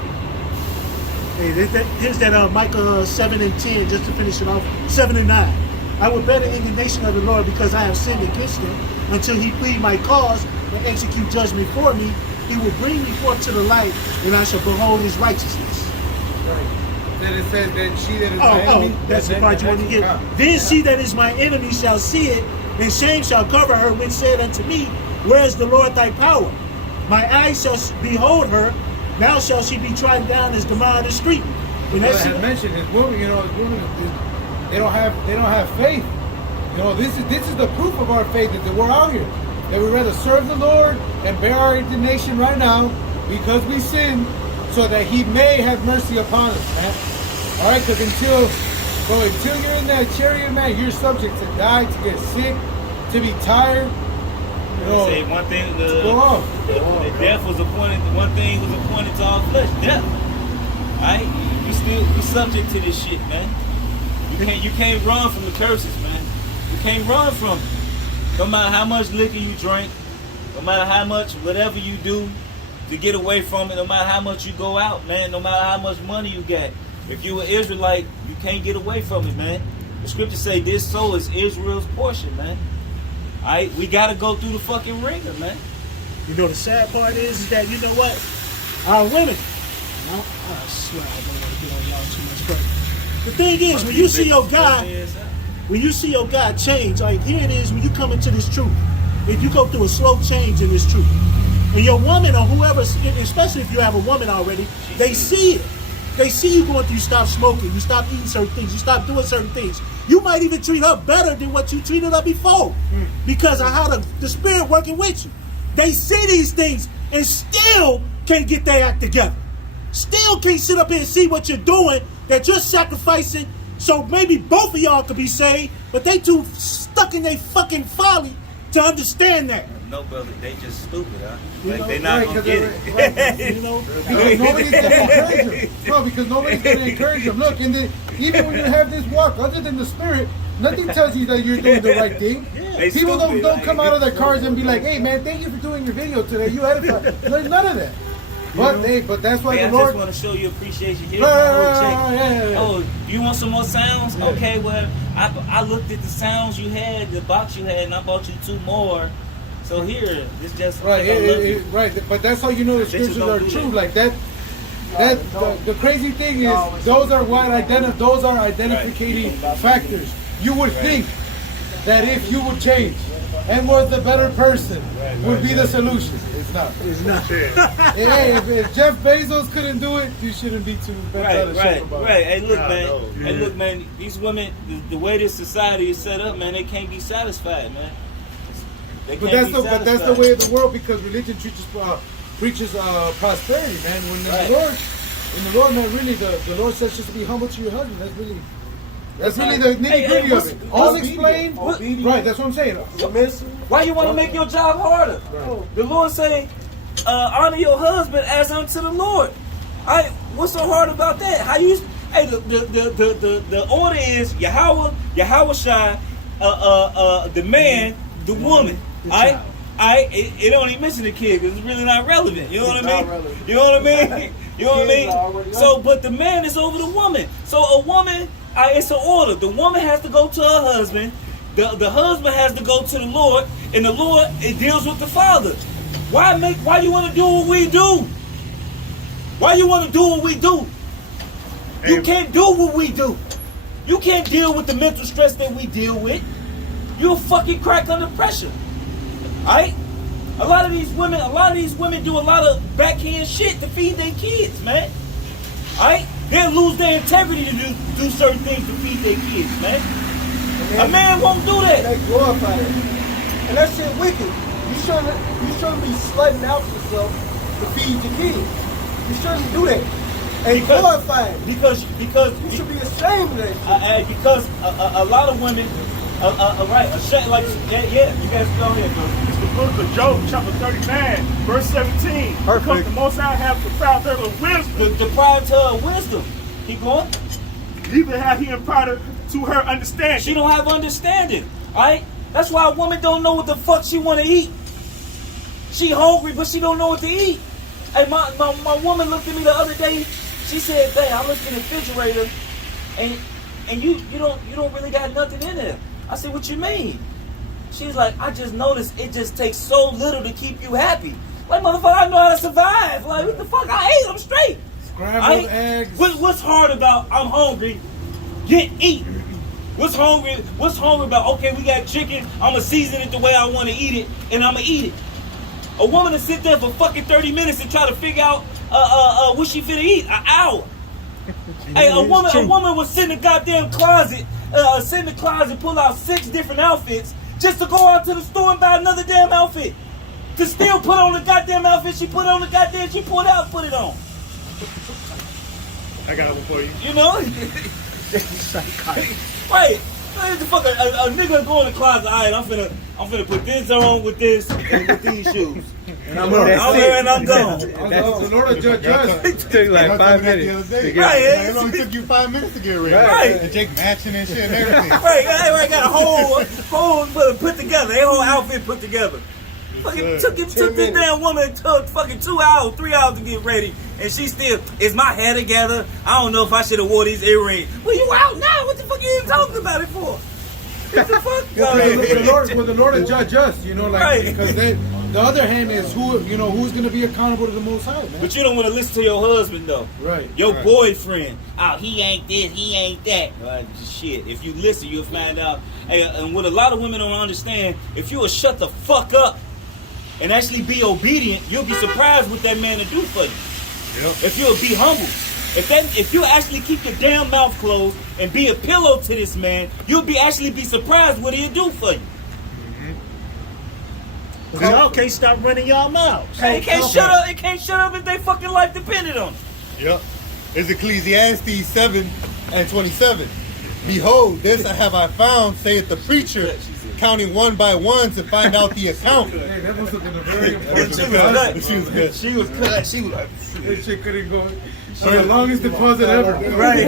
Hey, here's that Micah 7 and 10, just to finish it off. 7 and 9. I will bear the indignation of the Lord because I have sinned against him until he plead my cause and execute judgment for me. He will bring me forth to the light, and I shall behold his righteousness. Right. Then it says that she that is my enemy. That's the part you want to get. Then she that is my enemy shall see it, and shame shall cover her, which said unto me, where is the Lord thy power? My eyes shall behold her, now shall she be trodden down as the mire of the street. And As I mentioned, his women, you know, they don't have faith. You know, this is the proof of our faith that we're out here. That we rather serve the Lord and bear our indignation right now because we sin, so that He may have mercy upon us, man. All right, because until you're in that chariot, man, you're subject to die, to get sick, to be tired. You know, say one thing, the death was appointed. One thing was appointed to all flesh, death. Right? You subject to this shit, man. You can't run from the curses, man. You can't run from it. No matter how much liquor you drink, no matter how much whatever you do to get away from it, no matter how much you go out, man, no matter how much money you got. If you an Israelite, you can't get away from it, man. The scriptures say this soul is Israel's portion, man. Alright, we gotta go through the fucking ringer, man. You know the sad part is that, you know what? Our women, I swear I don't want to get on y'all too much, but The thing is, when you see your guy change, like here it is when you come into this truth, if you go through a slow change in this truth, and your woman or whoever, especially if you have a woman already, they see it. They see you going through, you stop smoking, you stop eating certain things, you stop doing certain things. You might even treat her better than what you treated her before because of how the spirit working with you. They see these things and still can't get their act together. Still can't sit up here and see what you're doing, that you're sacrificing so maybe both of y'all could be saved, but they too stuck in their fucking folly to understand that. No, brother, they just stupid, huh? You Like, know, they not gonna get it. Right, you know? Because nobody's gonna encourage them. No, because nobody's gonna encourage them. Look, and even when you have this walk, other than the spirit, nothing tells you that you're doing the right thing. They People stupid, don't come out of their cars and be like, "Hey, man, thank you for doing your video today. You edified." There's none of that. But that's why Hey, the I Lord. just want to show you appreciation. Here's Right, my little right, check. right, yeah. Oh, you want some more sounds? Yeah. Okay, well, I looked at the sounds you had, the box you had, and I bought you 2 more. So here, it's just Right, like, I love you. right. But that's how you know the Bitches scriptures don't are do true. that. Like that. The crazy thing is, those are identificating factors. You would think that if you would change and was the better person, would be the solution. It's not. It's not. Hey, if Jeff Bezos couldn't do it, you shouldn't be too bent out of shape about it. Right. Hey, look, man. Hey, look, man. These women, the way this society is set up, man, they can't be satisfied, man. They But can't that's be the satisfied. way of the world, because religion preaches prosperity, man. When Right. the Lord, man, really the Lord says just to be humble to your husband. That's really the nitty gritty of it. All explained, right? That's what I'm saying. Why you want to make your job harder? The Lord say, honor your husband as unto the Lord. What's so hard about that? How you? Hey, the order is Yahweh Shai, the man, the woman. It don't even mention the kid because it's really not relevant. You know what I mean? You know what I mean? You know what I mean? So, but the man is over the woman. So a woman, it's an order. The woman has to go to her husband. The husband has to go to the Lord, and the Lord, it deals with the Father. Why you want to do what we do? Why you want to do what we do? You can't do what we do. You can't deal with the mental stress that we deal with. You'll fucking crack under pressure. Alright? A lot of these women do a lot of backhand shit to feed their kids, man. Alright? They'll lose their integrity to do certain things to feed their kids, man. A man won't do that. They glorify it. And that shit wicked. You shouldn't be slutting out yourself to feed your kids. You shouldn't do that. And glorify it. Because you should be ashamed of that shit. Because a lot of women, right, like, yeah, you guys go ahead, bro. It's the book of Job, chapter 39, verse 17. Because the Most High have deprived her of wisdom. Deprived her of wisdom. Keep going. Neither have he imparted to her understanding. She don't have understanding, alright? That's why a woman don't know what the fuck she want to eat. She hungry, but she don't know what to eat. Hey, my woman looked at me the other day. She said, "Dang, I looked in the refrigerator, and you don't really got nothing in there." I said, "What you mean?" She's like, "I just noticed it just takes so little to keep you happy." Like, motherfucker, I know how to survive. Like, what the fuck? I ate. I'm straight. Scrambled eggs. What's hard about I'm hungry? Eat. What's hungry about, okay, we got chicken, I'm going to season it the way I want to eat it, and I'm going to eat it. A woman to sit there for fucking 30 minutes and try to figure out what she finna eat, an hour. Hey, a woman would sit in the goddamn closet, pull out 6 different outfits, just to go out to the store and buy another damn outfit. To still put on the goddamn outfit she pulled out and put it on. I got one for you. You know? Right. A nigga go in the closet, alright, I'm finna put this on with this and with these shoes. And I'm gone. The Lord will judge us. It took like 5 minutes. It only took you 5 minutes to get ready. Right. And Jake matching and shit and everything. Right, got a whole put together, a whole outfit put together. Fucking took this damn woman fucking 2 hours, 3 hours to get ready, and she still, is my hair together? I don't know if I should have wore these earrings. Well, you out now? What the fuck are you even talking about it for? What the fuck? The Lord will judge us, you know, like, Right. because the other hand is who's going to be accountable to the Most High, man. But you don't want to listen to your husband though. Right. Your boyfriend. Oh, he ain't this, he ain't that. Shit. If you listen, you'll find out. Hey, and what a lot of women don't understand, if you will shut the fuck up and actually be obedient, you'll be surprised what that man will do for you. Yep. If you'll be humble. If you actually keep your damn mouth closed and be a pillow to this man, you'll actually be surprised what he'll do for you. Y'all can't stop running y'all mouths. Hey, it can't shut up. It can't shut up if they fucking life depended on it. Yep. It's Ecclesiastes 7:27. Behold, this have I found, saith the preacher, counting one by one to find out the account. Hey, that must have been a very important. She was good. She was cut. She was like, this shit couldn't go. The longest deposit ever. Right.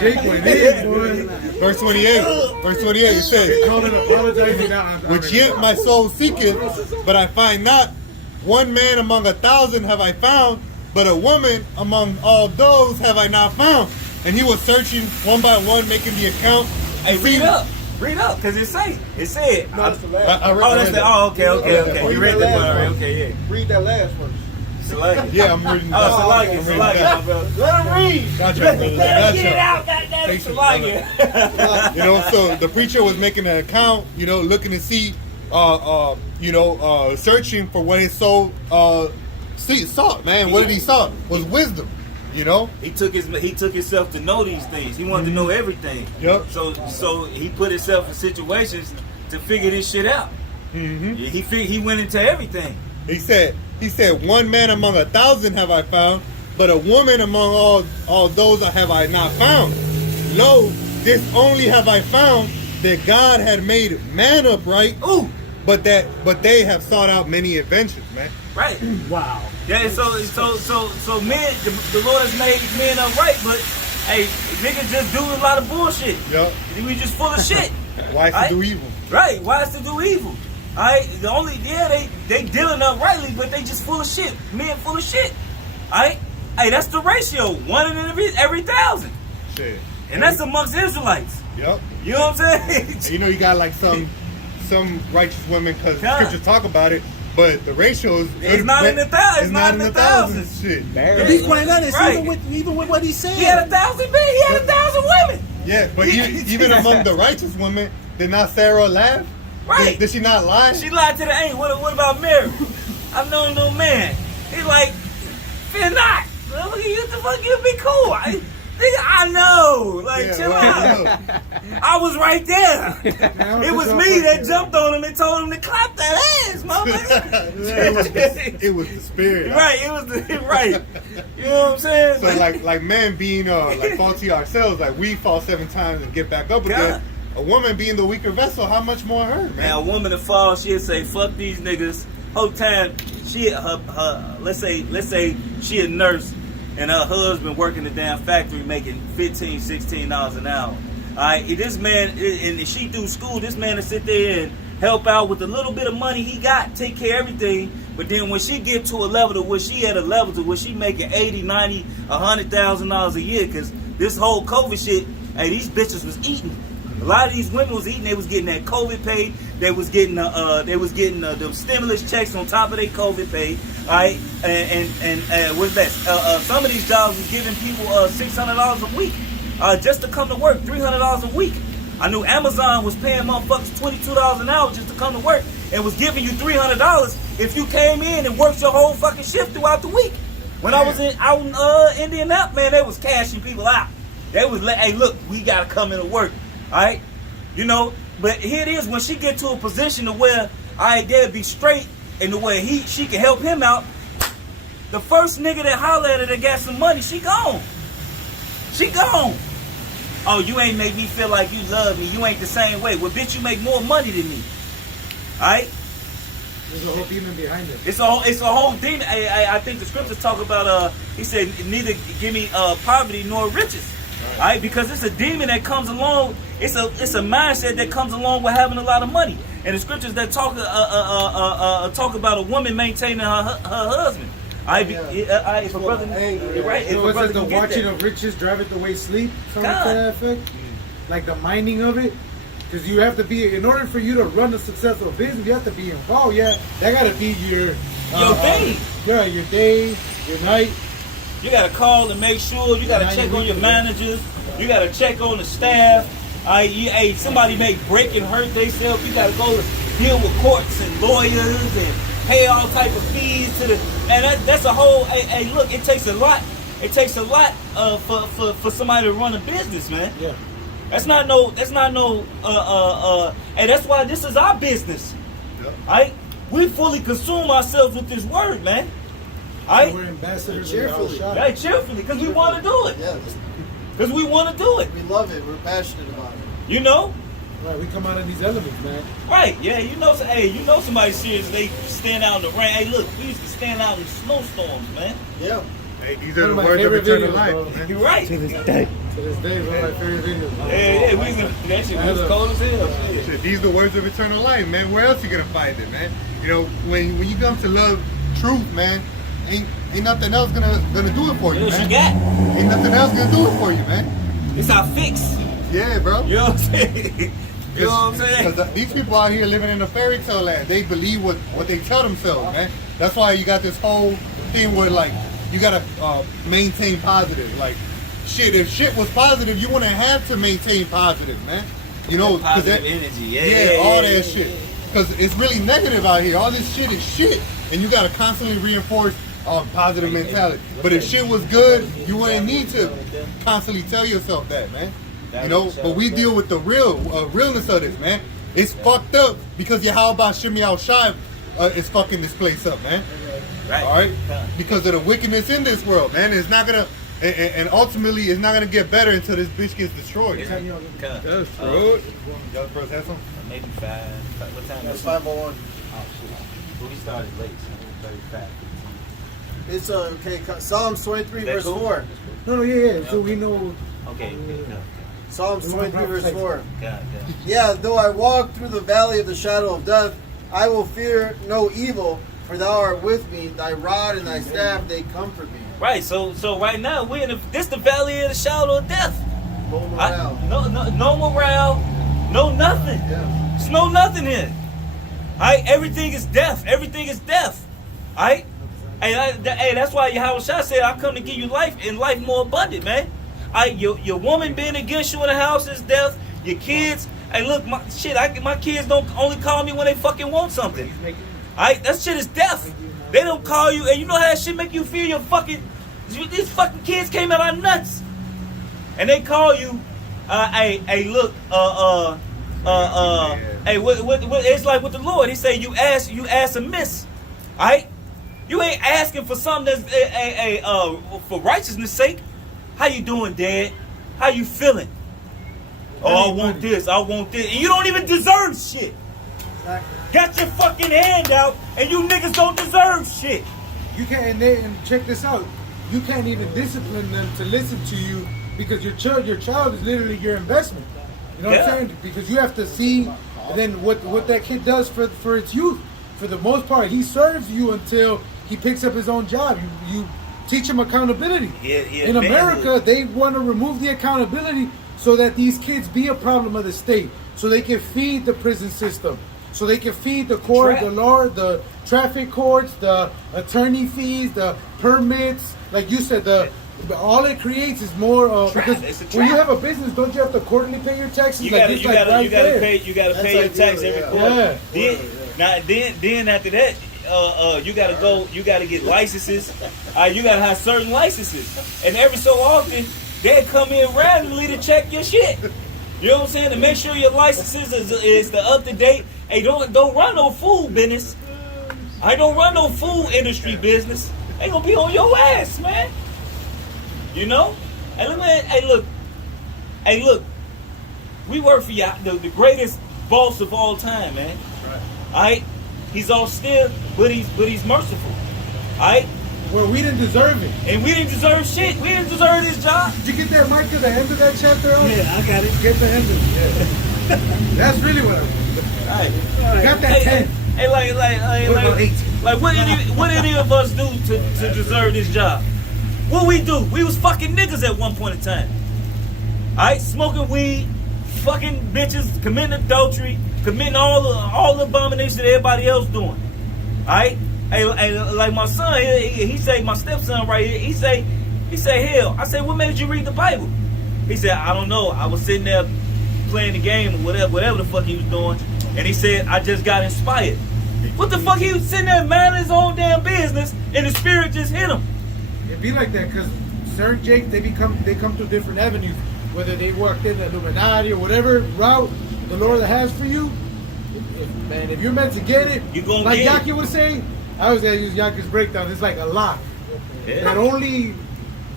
Jake went in, boy. Verse 28. It says, apologizing now. which yet my soul seeketh, but I find not. One man among 1,000 have I found, but a woman among all those have I not found. And he was searching one by one, making the account. hey, read up, because it said. No, that's the last. Okay. You read that one already. Okay, yeah. Read that last verse. Salakia. Yeah, I'm reading that. Salakia, brother. Let him read. Gotcha, Let brother. him Gotcha. get it out, goddamn. Salakia. You know, so the preacher was making an account, looking to see, searching for what his soul sought, man. What did he sought? Was wisdom, He took himself to know these things. He wanted to know everything. Yep. So he put himself in situations to figure this shit out. Mm-hmm. He went into everything. He said, one man among 1,000 have I found, but a woman among all those have I not found. Lo, this only have I found, that God had made man upright. Ooh. But they have sought out many adventures, man. Right. Wow. Yeah. So men, the Lord has made men upright, but hey, niggas just do a lot of bullshit. Yep. We just full of shit. Why to do evil? Right. Why is to do evil? Alright, they dealing uprightly, but they just full of shit. Men full of shit. Alright? Hey, that's the ratio. 1 in every 1,000. Shit. And that's amongst Israelites. Yep. You know what I'm saying? And you got like some righteous women, because scriptures talk about it, but the ratio is it's not in the thousands. It's not in the thousands. Shit. To be quite honest, even with what he said, he had 1,000 men. He had 1,000 women. Yeah, but even among the righteous women, did not Sarah laugh? Right. Did she not lie? She lied to the ain't. What about Mary? I've known no man. He's like, fear not. Look at you, the fuck, you be cool. I know. Like, chill out. I was right there. It was me that jumped on him and told him to clap that ass, motherfucker. It was the spirit. Right. It was right. You know what I'm saying? So like men being like faulty ourselves, like we fall 7 times and get back up again. A woman being the weaker vessel, how much more her, man? Now, a woman to fall, she'll say, "Fuck these niggas." Whole time, let's say she a nurse, and her husband working the damn factory making $15, $16 an hour. All right, this man, and she through school, this man to sit there and help out with the little bit of money he got, take care of everything. But then when she get to a level to where she at a level to where she making $80, $90, $100,000 a year, because this whole COVID shit, hey, these bitches was eating. A lot of these women was eating. They was getting that COVID pay. They was getting the stimulus checks on top of their COVID pay. All right, and what's that? Some of these jobs was giving people $600 a week just to come to work. $300 a week. I knew Amazon was paying motherfuckers $22 an hour just to come to work, and was giving you $300 if you came in and worked your whole fucking shift throughout the week. When I was out in Indianapolis, man, they was cashing people out. They was like, "Hey, look, we gotta come into work." All right, but here it is when she get to a position to where they'll be straight in the way she can help him out. The first nigga that holler at her that got some money, she gone. She gone. Oh, you ain't make me feel like you love me. You ain't the same way. Well, bitch, you make more money than me. All right. There's a whole demon behind it. It's a whole demon. I think the scriptures talk about. He said, "Neither give me poverty nor riches." All right, because it's a demon that comes along. It's a mindset that comes along with having a lot of money. And the scriptures that talk about a woman maintaining her husband. If a brother, right? If a brother the can get watching that. of riches driveth away sleep, something to that effect. Like the mining of it. Because you have to be, in order for you to run a successful business, you have to be involved. Yeah, that got to be your day. Yeah, your day, your night. You gotta call and make sure. You gotta check on your managers. You gotta check on the staff. Hey, somebody may break and hurt themselves. You gotta go to deal with courts and lawyers and pay all type of fees to the. And that's a whole. Hey, look, it takes a lot. It takes a lot for somebody to run a business, man. Yeah. That's not no. And that's why this is our business. Yep. Right? We fully consume ourselves with this word, man. Right? We're ambassadors Cheerfully. Right, cheerfully, because we want to do it. Yeah, Because we want to do it. we love it. We're passionate about it. You know? Right, we come out of these elements, man. Right, yeah, you know, somebody serious, they stand out in the rain. Hey, look, we used to stand out in snowstorms, man. Yeah. Hey, these One are of the my words of favorite eternal videos, life, bro. man. You're right. To this day. To this day, one of my favorite videos. Yeah, that shit was cold as hell. Shit. Shit, these are the words of eternal life, man. Where else you gonna find it, man? You know, when you come to love truth, man, ain't nothing else gonna do it for you, What man. you got? Ain't nothing else gonna do it for you, man. It's our fix. Yeah, bro. You know what I'm saying? You know what I'm saying? Because these people out here living in a fairy tale land, they believe what they tell themselves, man. That's why you got this whole thing where, like, you gotta maintain positive. Like, shit, if shit was positive, you wouldn't have to maintain positive, man. You know, because Positive energy. yeah, all that shit. Because it's really negative out here. All this shit is shit, and you gotta constantly reinforce positive mentality. But if shit was good, you wouldn't need to constantly tell yourself that, man. You know, but we deal with the realness of this, man. It's fucked up because Yahweh Shimmy Al Shai is fucking this place up, man. Right. All right, because of the wickedness in this world, man. It's not gonna, and ultimately, it's not gonna get better until this bitch gets destroyed. That's Young Bros, have some? Maybe 5. What time That's is it? 501. We started late, so 35. It's okay. Psalms 23 That verse cool? 4. No, yeah. So we know. Okay, no. Psalms 23 verse 4. God. Yeah, though I walk through the valley of the shadow of death, I will fear no evil, for thou art with me. Thy rod and thy staff, they comfort me. Right, so right now we're in this the valley of the shadow of death. No morale. No morale, no nothing. Yeah. There's no nothing here. Alright, everything is death. Everything is death. Alright? Hey, that's why Yahweh Shai said, I come to give you life and life more abundant, man. Your woman being against you in the house is death. Your kids, hey, look, my kids don't only call me when they fucking want something. Alright, that shit is death. They don't call you, and you know how that shit make you feel. These fucking kids came out our nuts, and they call you. Hey, look, hey, what? It's like with the Lord. He say you ask amiss, alright? You ain't asking for something that's for righteousness' sake. How you doing, Dad? How you feeling? Oh, I want this. And you don't even deserve shit. Got your fucking hand out, and you niggas don't deserve shit. You can't, and check this out. You can't even discipline them to listen to you because your child is literally your investment. You know what I'm saying? Because you have to see, and then what that kid does for its youth. For the most part, he serves you until he picks up his own job. You teach him accountability. In America, they want to remove the accountability so that these kids be a problem of the state, so they can feed the prison system. So they can feed the court, the law, the traffic courts, the attorney fees, the permits. Like you said, all it creates is more. Because when you have a business, don't you have to quarterly pay your taxes? You gotta pay your tax every quarter. Then after that, you gotta get licenses. You gotta have certain licenses, and every so often they come in randomly to check your shit. You know what I'm saying? To make sure your licenses is the up to date. Hey, don't run no food business. I don't run no food industry business. They gonna be on your ass, man. You know? Hey, look. We work for the greatest boss of all time, man. Right. All right. He's austere, but he's merciful. All right. Well, we didn't deserve it. And we didn't deserve shit. We didn't deserve this job. Did you get that mic to the end of that chapter? Yeah, I got it. Get the end of it. Yeah. That's really what I want. Right. Got that 10. Hey, what any of us do to deserve this job? What we do? We was fucking niggas at one point in time. Alright, smoking weed, fucking bitches, committing adultery, committing all the abominations that everybody else doing. Alright? Hey, like my son, he say, my stepson right here, he say, hell. I say, what made you read the Bible? He said, I don't know. I was sitting there playing the game or whatever the fuck he was doing, and he said, I just got inspired. What the fuck? He was sitting there minding his own damn business, and the spirit just hit him. It be like that because certain Jakes, they come through different avenues. Whether they worked in the Illuminati or whatever route the Lord has for you, if you're meant to get it, you gonna like get Yaki was saying, I was gonna use Yaki's breakdown. It's like a lock that only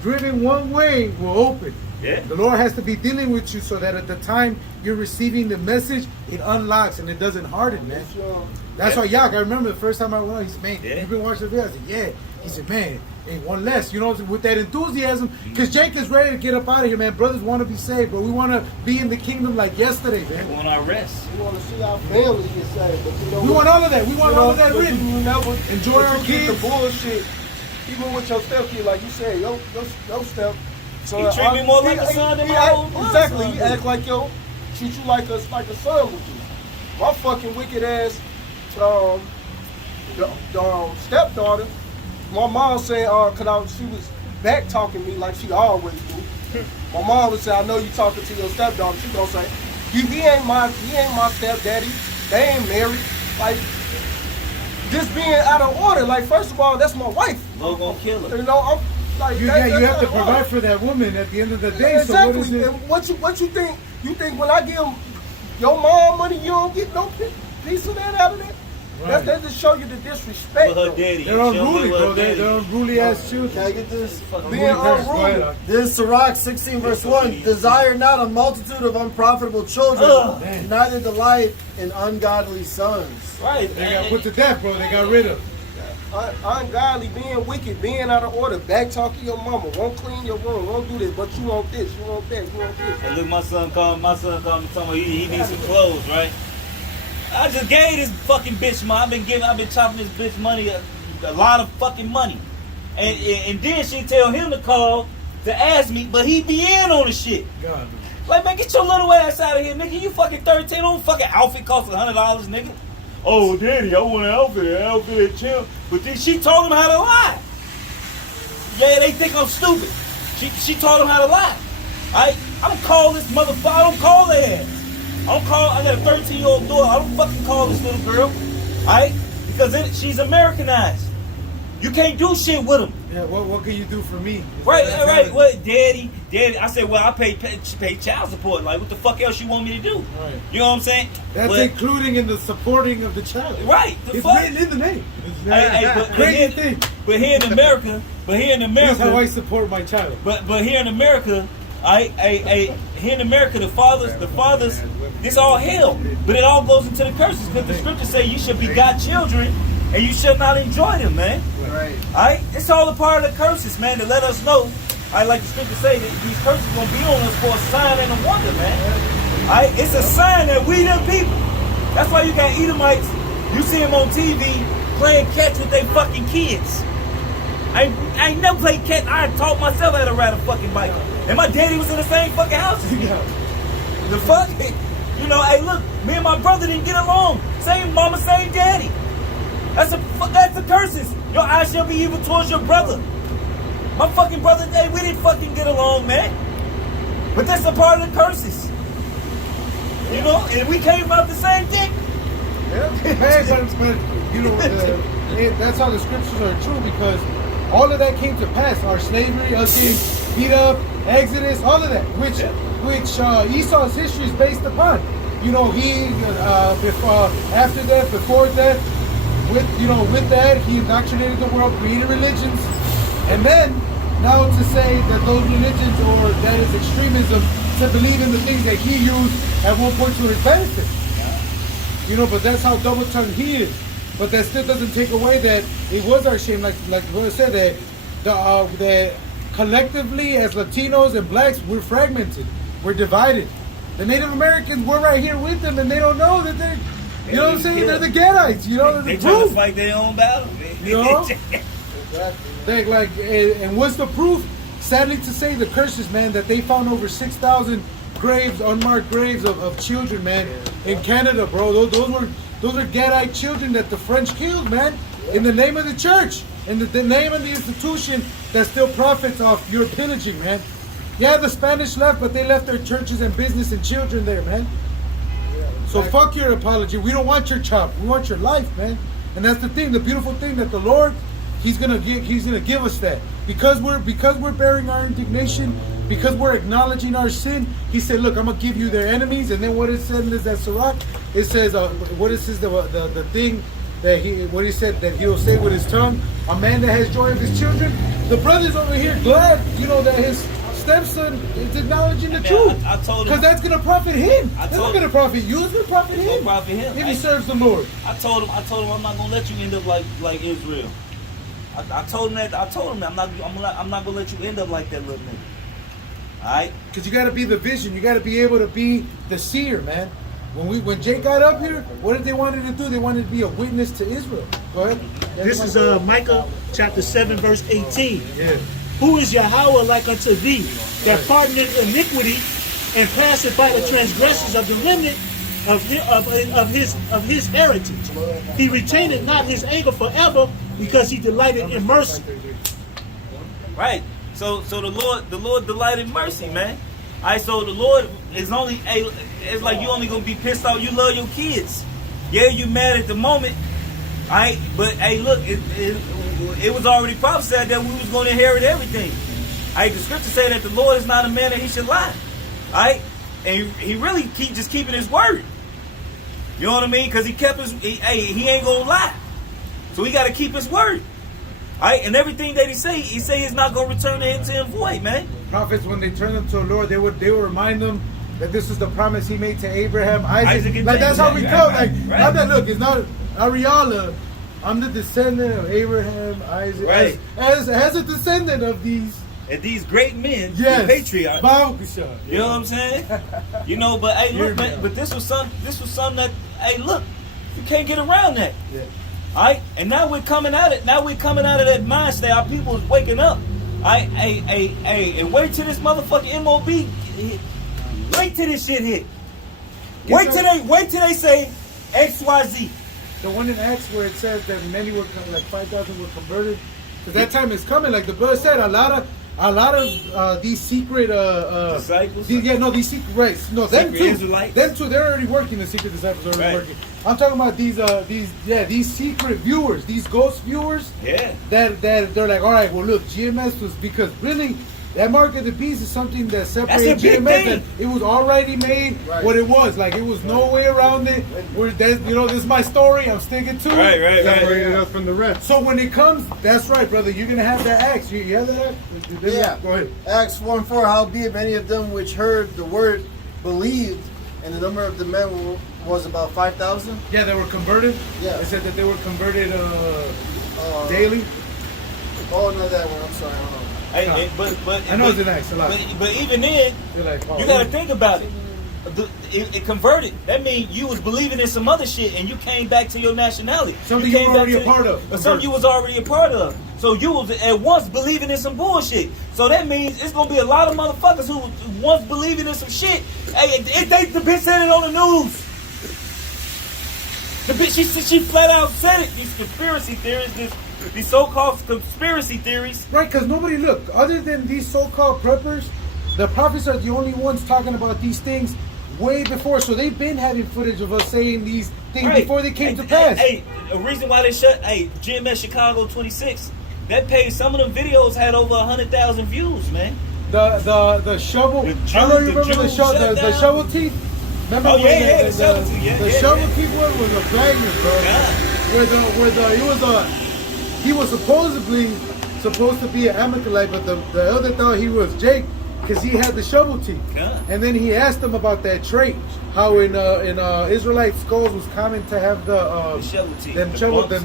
driven one way will open. Yeah. The Lord has to be dealing with you so that at the time you're receiving the message, it unlocks and it doesn't harden, man. That's why Yak, I remember the first time I went, he said, man, you've been watching the video? I said, yeah. He said, man, hey, one less. You know, with that enthusiasm, because Jake is ready to get up out of here, man. Brothers want to be saved, but we want to be in the kingdom like yesterday, man. We want our rest. We want to see our family get saved. But you know, We want all of that. We want all of that written. You never Enjoy our you kids. The bullshit. Even with your stepkid, like you said, your step. So He treat me more like a son than my own blood exactly. son. He act like treat you like a son would do. My fucking wicked ass stepdaughter. My mom said, she was back talking me like she always do. My mom would say, I know you talking to your stepdaughter. She gonna say, he ain't my stepdaddy. They ain't married. Like, just being out of order. Like, first of all, that's my wife. Lord gonna kill her. You know, I'm like, You have to provide for that woman at the end of the day. Exactly. So And what you think? You think when I give your mom money, you don't get no piece of that out of that? Right. That just show you the disrespect. With her daddy. They're unruly, bro. They're unruly ass children. Can I get this? Being unruly. This is Sirach 16 verse 1. Desire not a multitude of unprofitable children, neither delight in ungodly sons. Right. They got put to death, bro. They got rid of. Ungodly, being wicked, being out of order, back talking your mama, won't clean your room, won't do this, but you want this, you want that, you want this. And look, my son called me telling me he needs some clothes, right? I just gave this fucking bitch money. I've been chopping this bitch money, a lot of fucking money. And then she tell him to call to ask me, but he be in on the shit. God. Like, man, get your little ass out of here, nigga. You fucking 13, on fucking outfit costs $100, nigga. Oh, daddy, I want an outfit at Chill. But then she told him how to lie. Yeah, they think I'm stupid. She told him how to lie. I don't call this motherfucker. I don't call her ass. I got a 13-year-old daughter. I don't fucking call this little girl. Alright? Because she's Americanized. You can't do shit with them. Yeah, what can you do for me? Right. What, daddy? I said, well, I pay child support. Like, what the fuck else you want me to do? Right. You know what I'm saying? That's including in the supporting of the child. Right. It's written in the name. But here in America, That's how I support my child. But here in America, here in America, the fathers, this all hell. But it all goes into the curses because the scriptures say you should begot children and you shall not enjoy them, man. Right. Alright? It's all a part of the curses, man, to let us know. I like the scripture say that these curses are gonna be on us for a sign and a wonder, man. Alright? It's a sign that we them people. That's why you got Edomites, you see them on TV playing catch with their fucking kids. I ain't never played catch. I taught myself how to ride a fucking bike. And my daddy was in the same fucking house as me. The fuck? You know, hey, look, me and my brother didn't get along. Same mama, same daddy. That's the curses. Your eyes shall be evil towards your brother. My fucking brother, hey, we didn't fucking get along, man. But that's a part of the curses. You know, and we came out the same thing. But you know, that's how the scriptures are true because all of that came to pass. Our slavery, us being beat up, Exodus, all of that, which Esau's history is based upon. You know, he after that, before that, with that, he indoctrinated the world, created religions, and then now to say that those religions or that is extremism to believe in the things that he used at one point to his benefit. You know, but that's how double-tongued he is. But that still doesn't take away that it was our shame, like what said, that collectively as Latinos and blacks, we're fragmented, we're divided. The Native Americans, we're right here with them, and they don't know that they're, you know what I'm saying? They're the Gadites, you know, they the trying proof. to fight their own battle, man. You know? And what's the proof? Sadly to say, the curses, man, that they found over 6,000 graves, unmarked graves of children, man, in Canada, bro. Those are Gadite children that the French killed, man, in the name of the church, in the name of the institution that still profits off your pillaging, man. Yeah, the Spanish left, but they left their churches and business and children there, man. So fuck your apology. We don't want your chop. We want your life, man. And that's the thing, the beautiful thing, that the Lord, He's gonna give us that. Because we're bearing our indignation, because we're acknowledging our sin, He said, look, I'm gonna give you their enemies. And then what it said in that Sirach, it says, what it says, the thing that He said that He'll say with His tongue, a man that has joy of his children. The brothers over here glad, that his stepson is acknowledging the truth. I told him, because that's gonna profit him. That's not gonna profit you. It's gonna profit him. If he serves the Lord. I told him I'm not gonna let you end up like Israel. I told him that. I told him I'm not gonna let you end up like that little nigga. All right? Because you got to be the vision. You got to be able to be the seer, man. When Jake got up here, what did they wanted to do? They wanted to be a witness to Israel. Go ahead. This is Micah chapter 7 verse 18. Yeah. Who is Yahweh like unto thee, that pardoneth iniquity and classify the transgressions of the remnant of his heritage? He retaineth not his anger forever, because he delighted in mercy. Right. So the Lord delighted in mercy, man. All right. So the Lord is only it's like you only gonna be pissed off. You love your kids. Yeah, you mad at the moment. All right. But hey, look, it was already prophesied that we was going to inherit everything. All right. The scripture say that the Lord is not a man that he should lie. All right. And he really keeping his word. You know what I mean? Because he kept he ain't gonna lie. So he got to keep his word. All right, and everything that he say he's not going to return to him void, man. Prophets, when they turn them to the Lord, they would remind them that this is the promise He made to Abraham, Isaac. Like that's how we come. Like not that. Look, it's not Ariala. I'm the descendant of Abraham, Isaac, right? As a descendant of these. And these great men, yes, the patriarchs. You know what I'm saying? But hey, look, man. But this was something that, hey, look, you can't get around that. Yeah. All right, and now we're coming out of that mindset. Our people is waking up. All right, and wait till this motherfucking MOB. Wait till this shit hit. Wait till they say XYZ. The one in Acts where it says that many were like 5,000 were converted. Because that time is coming. Like the brother said, a lot of these secret disciples. These secret, right? No, them too. Israelites. Them too. They're already working. The secret disciples are already working. I'm talking about these secret viewers, these ghost viewers. Yeah. That they're like, all right, well, look, GMS was, because really that Mark of the Beast is something that separates GMS. That it was already made what it was. Like it was no way around it. This is my story. I'm sticking to it. Right. Separated us from the rest. So when it comes, that's right, brother. You're gonna have that Acts. You have that? Yeah. Go ahead. Acts 4:4. Howbeit many of them which heard the word believed, and the number of the men was about 5,000. Yeah, they were converted. Yeah. They said that they were converted daily. Oh no, that one. I'm sorry. Hold on. Hey, but I know it's an Acts a lot. But even then, you got to think about it. It converted. That means you was believing in some other shit and you came back to your nationality. Something you were already a part of. Something you was already a part of. So you was at once believing in some bullshit. So that means it's gonna be a lot of motherfuckers who once believing in some shit. Hey, the bitch said it on the news. The bitch, she flat out said it. These conspiracy theories, these so-called conspiracy theories. Right, because nobody, look, other than these so-called preppers, the prophets are the only ones talking about these things way before. So they've been having footage of us saying these things before they came to pass. Hey, the reason why they shut, GMS Chicago 26, that page, some of them videos had over 100,000 views, man. The shovel, I don't know you remember the shovel teeth? Remember the shovel teeth, the shovel teeth one was a banger, bro. He was supposed to be an Amalekite, but the elder thought he was Jake because he had the shovel teeth. Yeah. And then he asked them about that trait, how in Israelite skulls was common to have the shovel teeth, them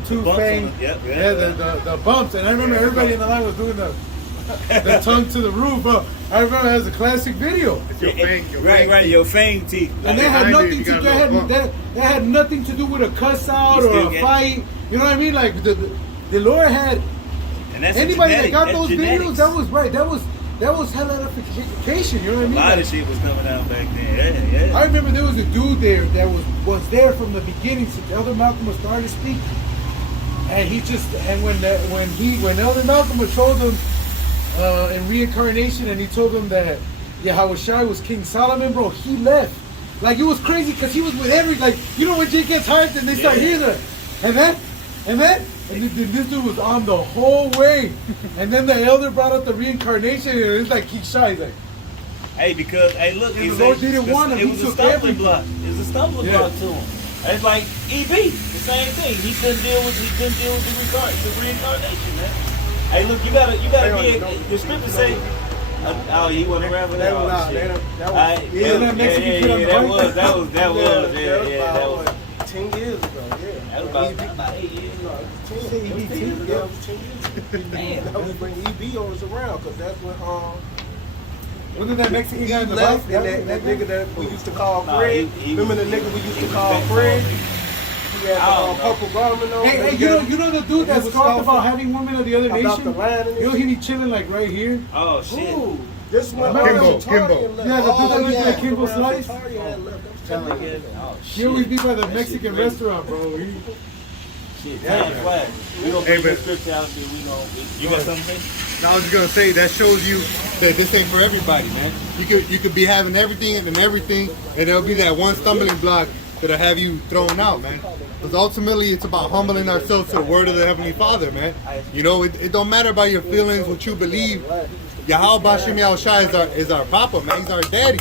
two fangs, the bumps. And I remember everybody in the line was doing the tongue to the roof, bro. I remember it has a classic video. Your fang, your fang teeth. And that had nothing to do with a cuss out or a fight. You know what I mean? Like the Lord had, and that's anybody that got those videos, that was right. that was hell edification. You know what I mean? A lot of shit was coming out back then. Yeah. I remember there was a dude there that was there from the beginning since Elder Malcolm was started speaking, and he just when Elder Malcolm had told him in reincarnation, and he told him that Yahushua was King Solomon, bro, he left. Like, it was crazy because he was with like, you know when Jake gets hyped and they start hearing it, and then this dude was on the whole way, and then the elder brought up the reincarnation, and it's like he's shy, he's like, hey, because look, and the Lord didn't want him. It was a stumbling block. It was a stumbling block to him. It's like EB, the same thing. He couldn't deal with the reincarnation, man. Hey, look, you gotta be. The scripture say. Oh, he wasn't around for that. That was 10 years ago, yeah. That was about 8 years ago. 10 years ago. That was when EB was around, because that's when wasn't that Mexican guy in the left, bike? and that nigga that we used to call Fred. Remember the nigga we used to call Fred? He had purple garment on. Hey, you know the dude that's talked about having women of the other nation? You know he be chilling like right here. Oh shit. Ooh, this one, Kimbo. Yeah, the dude that looks like Kimbo Slice. Oh shit. He always be by the Mexican restaurant, bro. Shit, damn flag. We gonna bring the scripture out there. You got something to say? No, I was just gonna say that shows you that this ain't for everybody, man. You could be having everything, and there'll be that one stumbling block that'll have you thrown out, man. Because ultimately, it's about humbling ourselves to the word of the Heavenly Father, man. You know, it don't matter about your feelings, what you believe. Yahweh Bashem Yahushua is our papa, man. He's our daddy,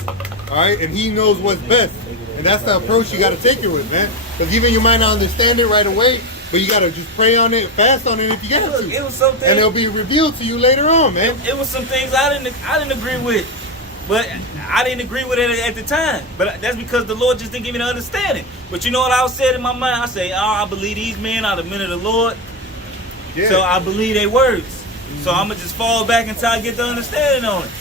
all right? And he knows what's best. And that's the approach you got to take it with, man. Because even you might not understand it right away, but you got to just pray on it, fast on it if you got to. It was something, and it'll be revealed to you later on, man. It was some things I didn't agree with. But I didn't agree with it at the time. But that's because the Lord just didn't give me the understanding. But you know what I said in my mind? I say, I believe these men are the men of the Lord. Yeah. So I believe their words. Mm-hmm. So I'm going to just fall back until I get the understanding on it.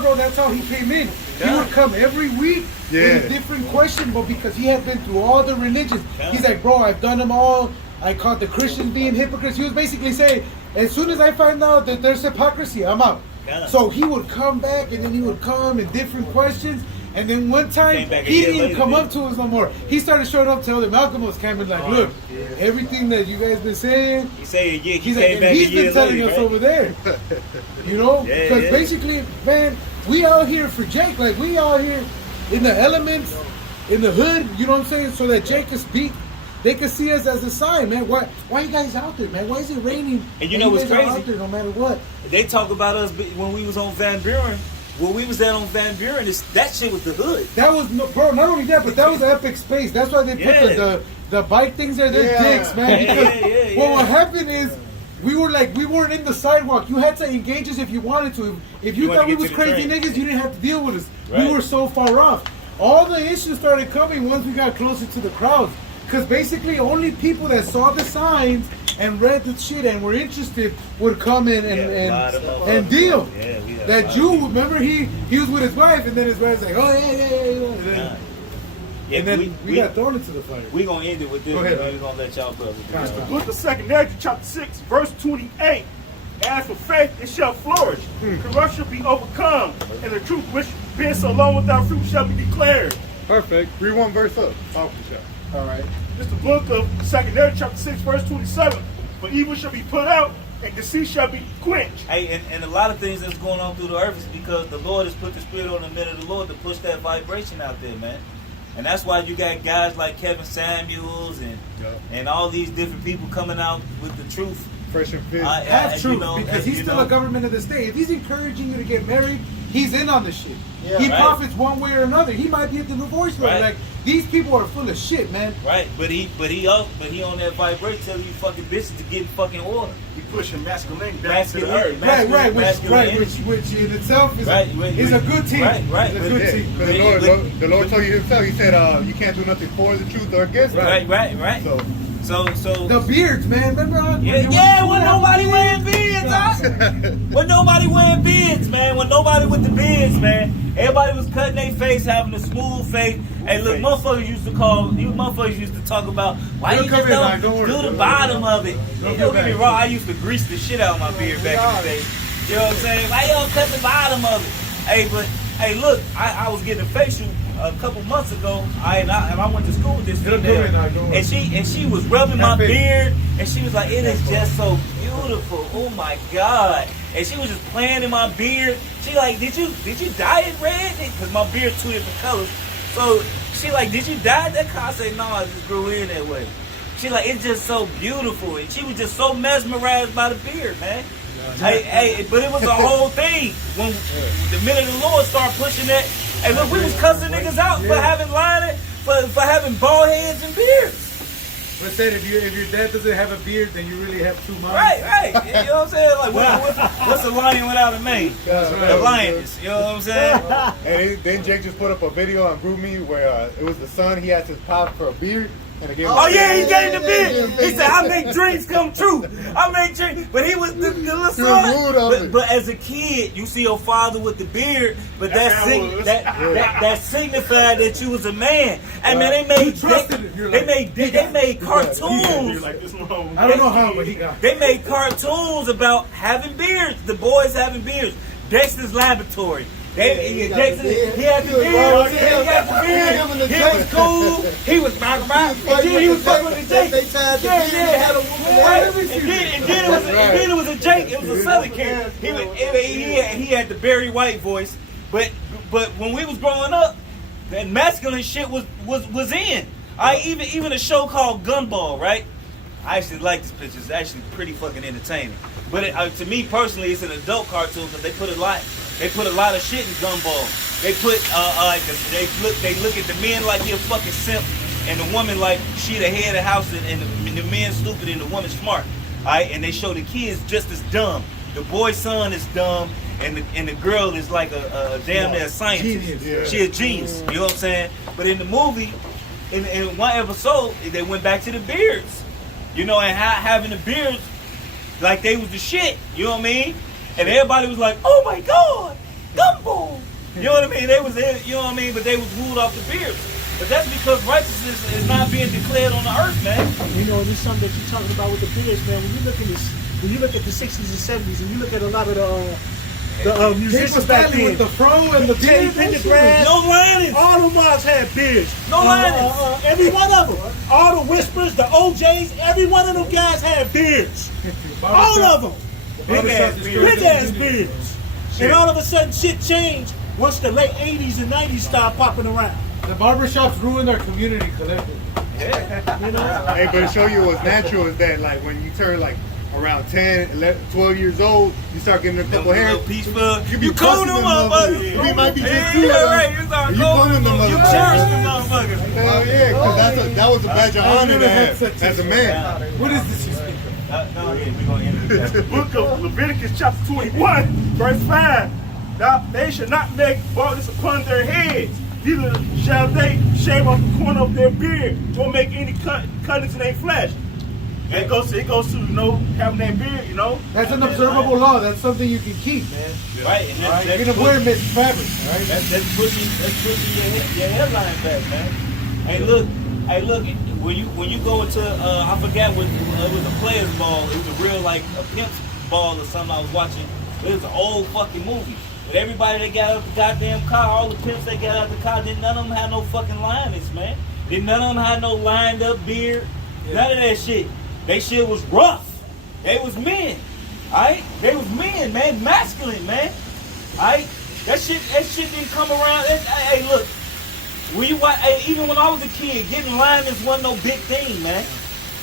Bro, that's how he came in. Yeah. He would come every week with a different question, but because he had been through all the religions, he's like, bro, I've done them all. I caught the Christians being hypocrites. He was basically saying, as soon as I find out that there's hypocrisy, I'm out. So he would come back, and then he would come in different questions, and then one time he didn't even come up to us no more. He started showing up to Elder Malcolm was coming like, look, everything that you guys been saying, he's been telling us over there. You know, because basically, man, we out here for Jake, like we out here in the elements, in the hood. You know what I'm saying? So that Jake can speak. They can see us as a sign, man. Why you guys out there, man? Why is it raining? And you know what's crazy? Out there no matter what. They talk about us when we was on Van Buren. When we was at on Van Buren, that shit was the hood. That was, bro, not only that, but that was epic space. That's why they put the bike things there. They're dicks, man. Because what happened is, we weren't in the sidewalk. You had to engage us if you wanted to. If you thought we was crazy niggas, you didn't have to deal with us. Right. We were so far off. All the issues started coming once we got closer to the crowds. Because basically only people that saw the signs and read the shit and were interested would come in and deal. Yeah, that Jew, remember he was with his wife, and then his wife's like, oh yeah. And then we got thrown into the fire. We're going to end it with this. We're going to let y'all brothers do it. The book of 2 Nephi, chapter 6, verse 28. As for faith, it shall flourish. Corruption shall be overcome, and the truth which being so long without fruit shall be declared. Perfect. Read one verse up. All right. This is the book of 2 Nephi, chapter 6, verse 27. For evil shall be put out, and deceit shall be quenched. Hey, and a lot of things that's going on through the earth is because the Lord has put the spirit on the men of the Lord to push that vibration out there, man. And that's why you got guys like Kevin Samuels and all these different people coming out with the truth. Fresh and fit. Half truth, because he's still a government of the state. If he's encouraging you to get married, he's in on the shit. Yeah, he profits one way or another. He might be at the divorce rate. Like, these people are full of shit, man. Right, but he on that vibration telling you fucking bitches to get fucking order. He pushing masculinity down to the earth. Which in itself is a good team. Right. It's a good team. The Lord told you himself. He said, you can't do nothing for the truth or against it. Right. So the beards, man. Remember? When nobody wearing beards, When nobody wearing beards, man. When nobody with the beards, man. Everybody was cutting their face, having a smooth face. Hey, look, motherfuckers used to talk about why you just don't do the bottom of it. Don't get me wrong, I used to grease the shit out of my beard back in the day. You know what I'm saying? Why you don't cut the bottom of it? Hey, but hey, look, I was getting a facial a couple months ago. And I went to school with this female, and she was rubbing my beard, and she was like, "It is just so beautiful. Oh my God!" And she was just playing in my beard. She like, "Did you dye it red?" Because my beard's 2 different colors. So she like, "Did you dye that color?" I say, "No, I just grew in that way." She like, "It's just so beautiful," and she was just so mesmerized by the beard, man. Hey, but it was a whole thing. When the minute the Lord started pushing that, hey, look, we was cussing niggas out for having lining, for having bald heads and beards. But said if your dad doesn't have a beard, then you really have 2 minds. Right. You know what I'm saying? Like, what's a lion without a mane? A lioness. You know what I'm saying? And then Jake just put up a video on GroupMe where it was the son. He asked his pop for a beard. Oh yeah, he gave the beard. He said, "I make dreams come true. I make dreams." But he was the little son. But as a kid, you see your father with the beard, but that signified that you was a man. And man, they made cartoons. I don't know how, but he got. They made cartoons about having beards. The boys having beards. Dexter's Laboratory. He had the beard. He was cool. He was fucking with the Jake. And then it was a Jake. It was a Southern kid. He had the Barry White voice. But when we was growing up, that masculine shit was in. Even a show called Gumball, right? I actually like this picture. It's actually pretty fucking entertaining. But to me personally, it's an adult cartoon because they put a lot of shit in Gumball. They put they look at the men like he a fucking simp, and the woman like she the head of the house, and the man stupid and the woman smart. Alright, and they show the kids just as dumb. The boy's son is dumb, and the girl is like a damn near scientist. Genius. She a genius. You know what I'm saying? But in the movie, in one episode, they went back to the beards. You know, and having the beards like they was the shit. You know what I mean? And everybody was like, "Oh my God, Gumball!" You know what I mean? They was, you know what I mean? But they was ruled off the beards. But that's because righteousness is not being declared on the earth, man. You know, there's something that you're talking about with the beards, man. When you look at this, when you look at the 60s and 70s, and you look at a lot of the musicians back then, with the fro and the beard, no linings. All the moms had beards. No linings. Every one of them. All the Whispers, the OJs, every one of them guys had beards. All of them. Big ass beards. And all of a sudden, shit changed once the late 80s and 90s started popping around. The barbershops ruined our community collectively. Yeah. You know? Hey, but to show you what's natural is that like when you turn like around 10, 11, 12 years old, you start getting a couple hairs. You combing them motherfuckers. We might be just two right. You start combing them. You cherish them motherfuckers. Hell yeah, because that was a badge of honor to have as a man. What is this you speak? No, yeah, we're going to end it. The book of Leviticus chapter 21, verse 5. They shall not make baldness upon their heads, neither shall they shave off the corner of their beard, or make any cuttings in their flesh. It goes to having that beard, you know. That's an observable law. That's something you can keep, man. Yeah. Right, and that's you're gonna wear mixed fabric, right? That's pushing your hairline back, man. Hey, look, when you go into I forgot what it was, a players ball. It was a real like a pimp's ball or something I was watching. It was an old fucking movie. But everybody that got out the goddamn car, all the pimps that got out the car, none of them had no fucking linings, man. None of them had no lined up beard. Yeah. None of that shit. They shit was rough. They was men. Alright? They was men, man. Masculine, man. Alright? That shit didn't come around. Hey, look. Even when I was a kid, getting linings wasn't no big thing, man.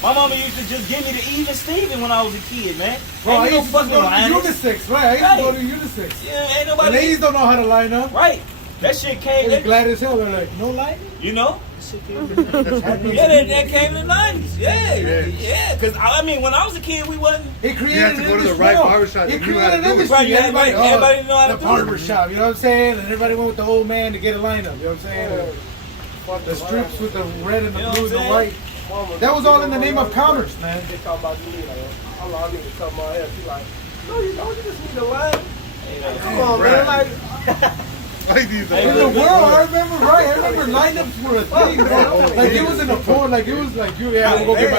My mama used to just give me the even Steven when I was a kid, man. Well, I used to go to unisex, right? I used to go to unisex. Yeah, ain't nobody. The ladies don't know how to line up. Right. That shit came. They're glad as hell. They're like, no lining? You know? That came in the 90s. Yeah. Because, I mean, when I was a kid, we wasn't. It created you had to go to the right barbershop. It created an industry. Right, everybody know how to do it. The barbershop, you know what I'm saying? And everybody went with the old man to get a lineup, you know what I'm saying? The strips with the red and the blue and the white. That was all in the name of commerce, man. They talk about you, like, how long I need to cut my hair? She's like, no, you don't. You just need a line. Come on, man. Like, in the world, I remember lineups were a thing, man. Like it was in a porn, like it was like we'll go get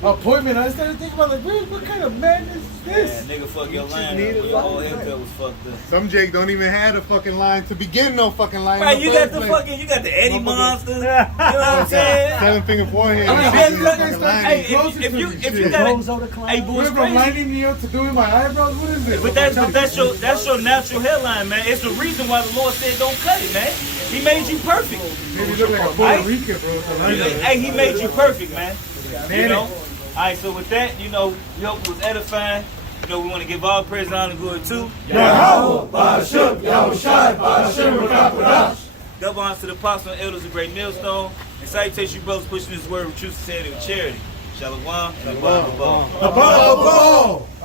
my appointment. I started thinking about like, what kind of madness? this. nigga, fuck your line up. Your whole haircut was fucked up. Some Jake don't even have a fucking line to begin no fucking line. Right, in you first got the place. fucking, you got the Eddie Monster. You know what I'm saying? 7 finger forehead. I mean, and how fucking you guys fucking start line. getting Hey, closer if to you this if you shit? got Bozo the Clown. hey, boy, We're it's from crazy. lining me up to doing my eyebrows. What is this? But that's your natural hairline, man. It's the reason why the Lord said don't cut it, man. He made you perfect. Maybe look like a Puerto Rican, bro. with the line on it. Hey, he made you perfect, man. You know. All right, so with that, you know, we hope it was edifying. You know, we want to give all praise and honor and glory to double honor to the apostles and elders of Great Millstone. And salutations, you brothers, pushing this word with truth, sincerity, and charity. Shalom. Shalom. Above all.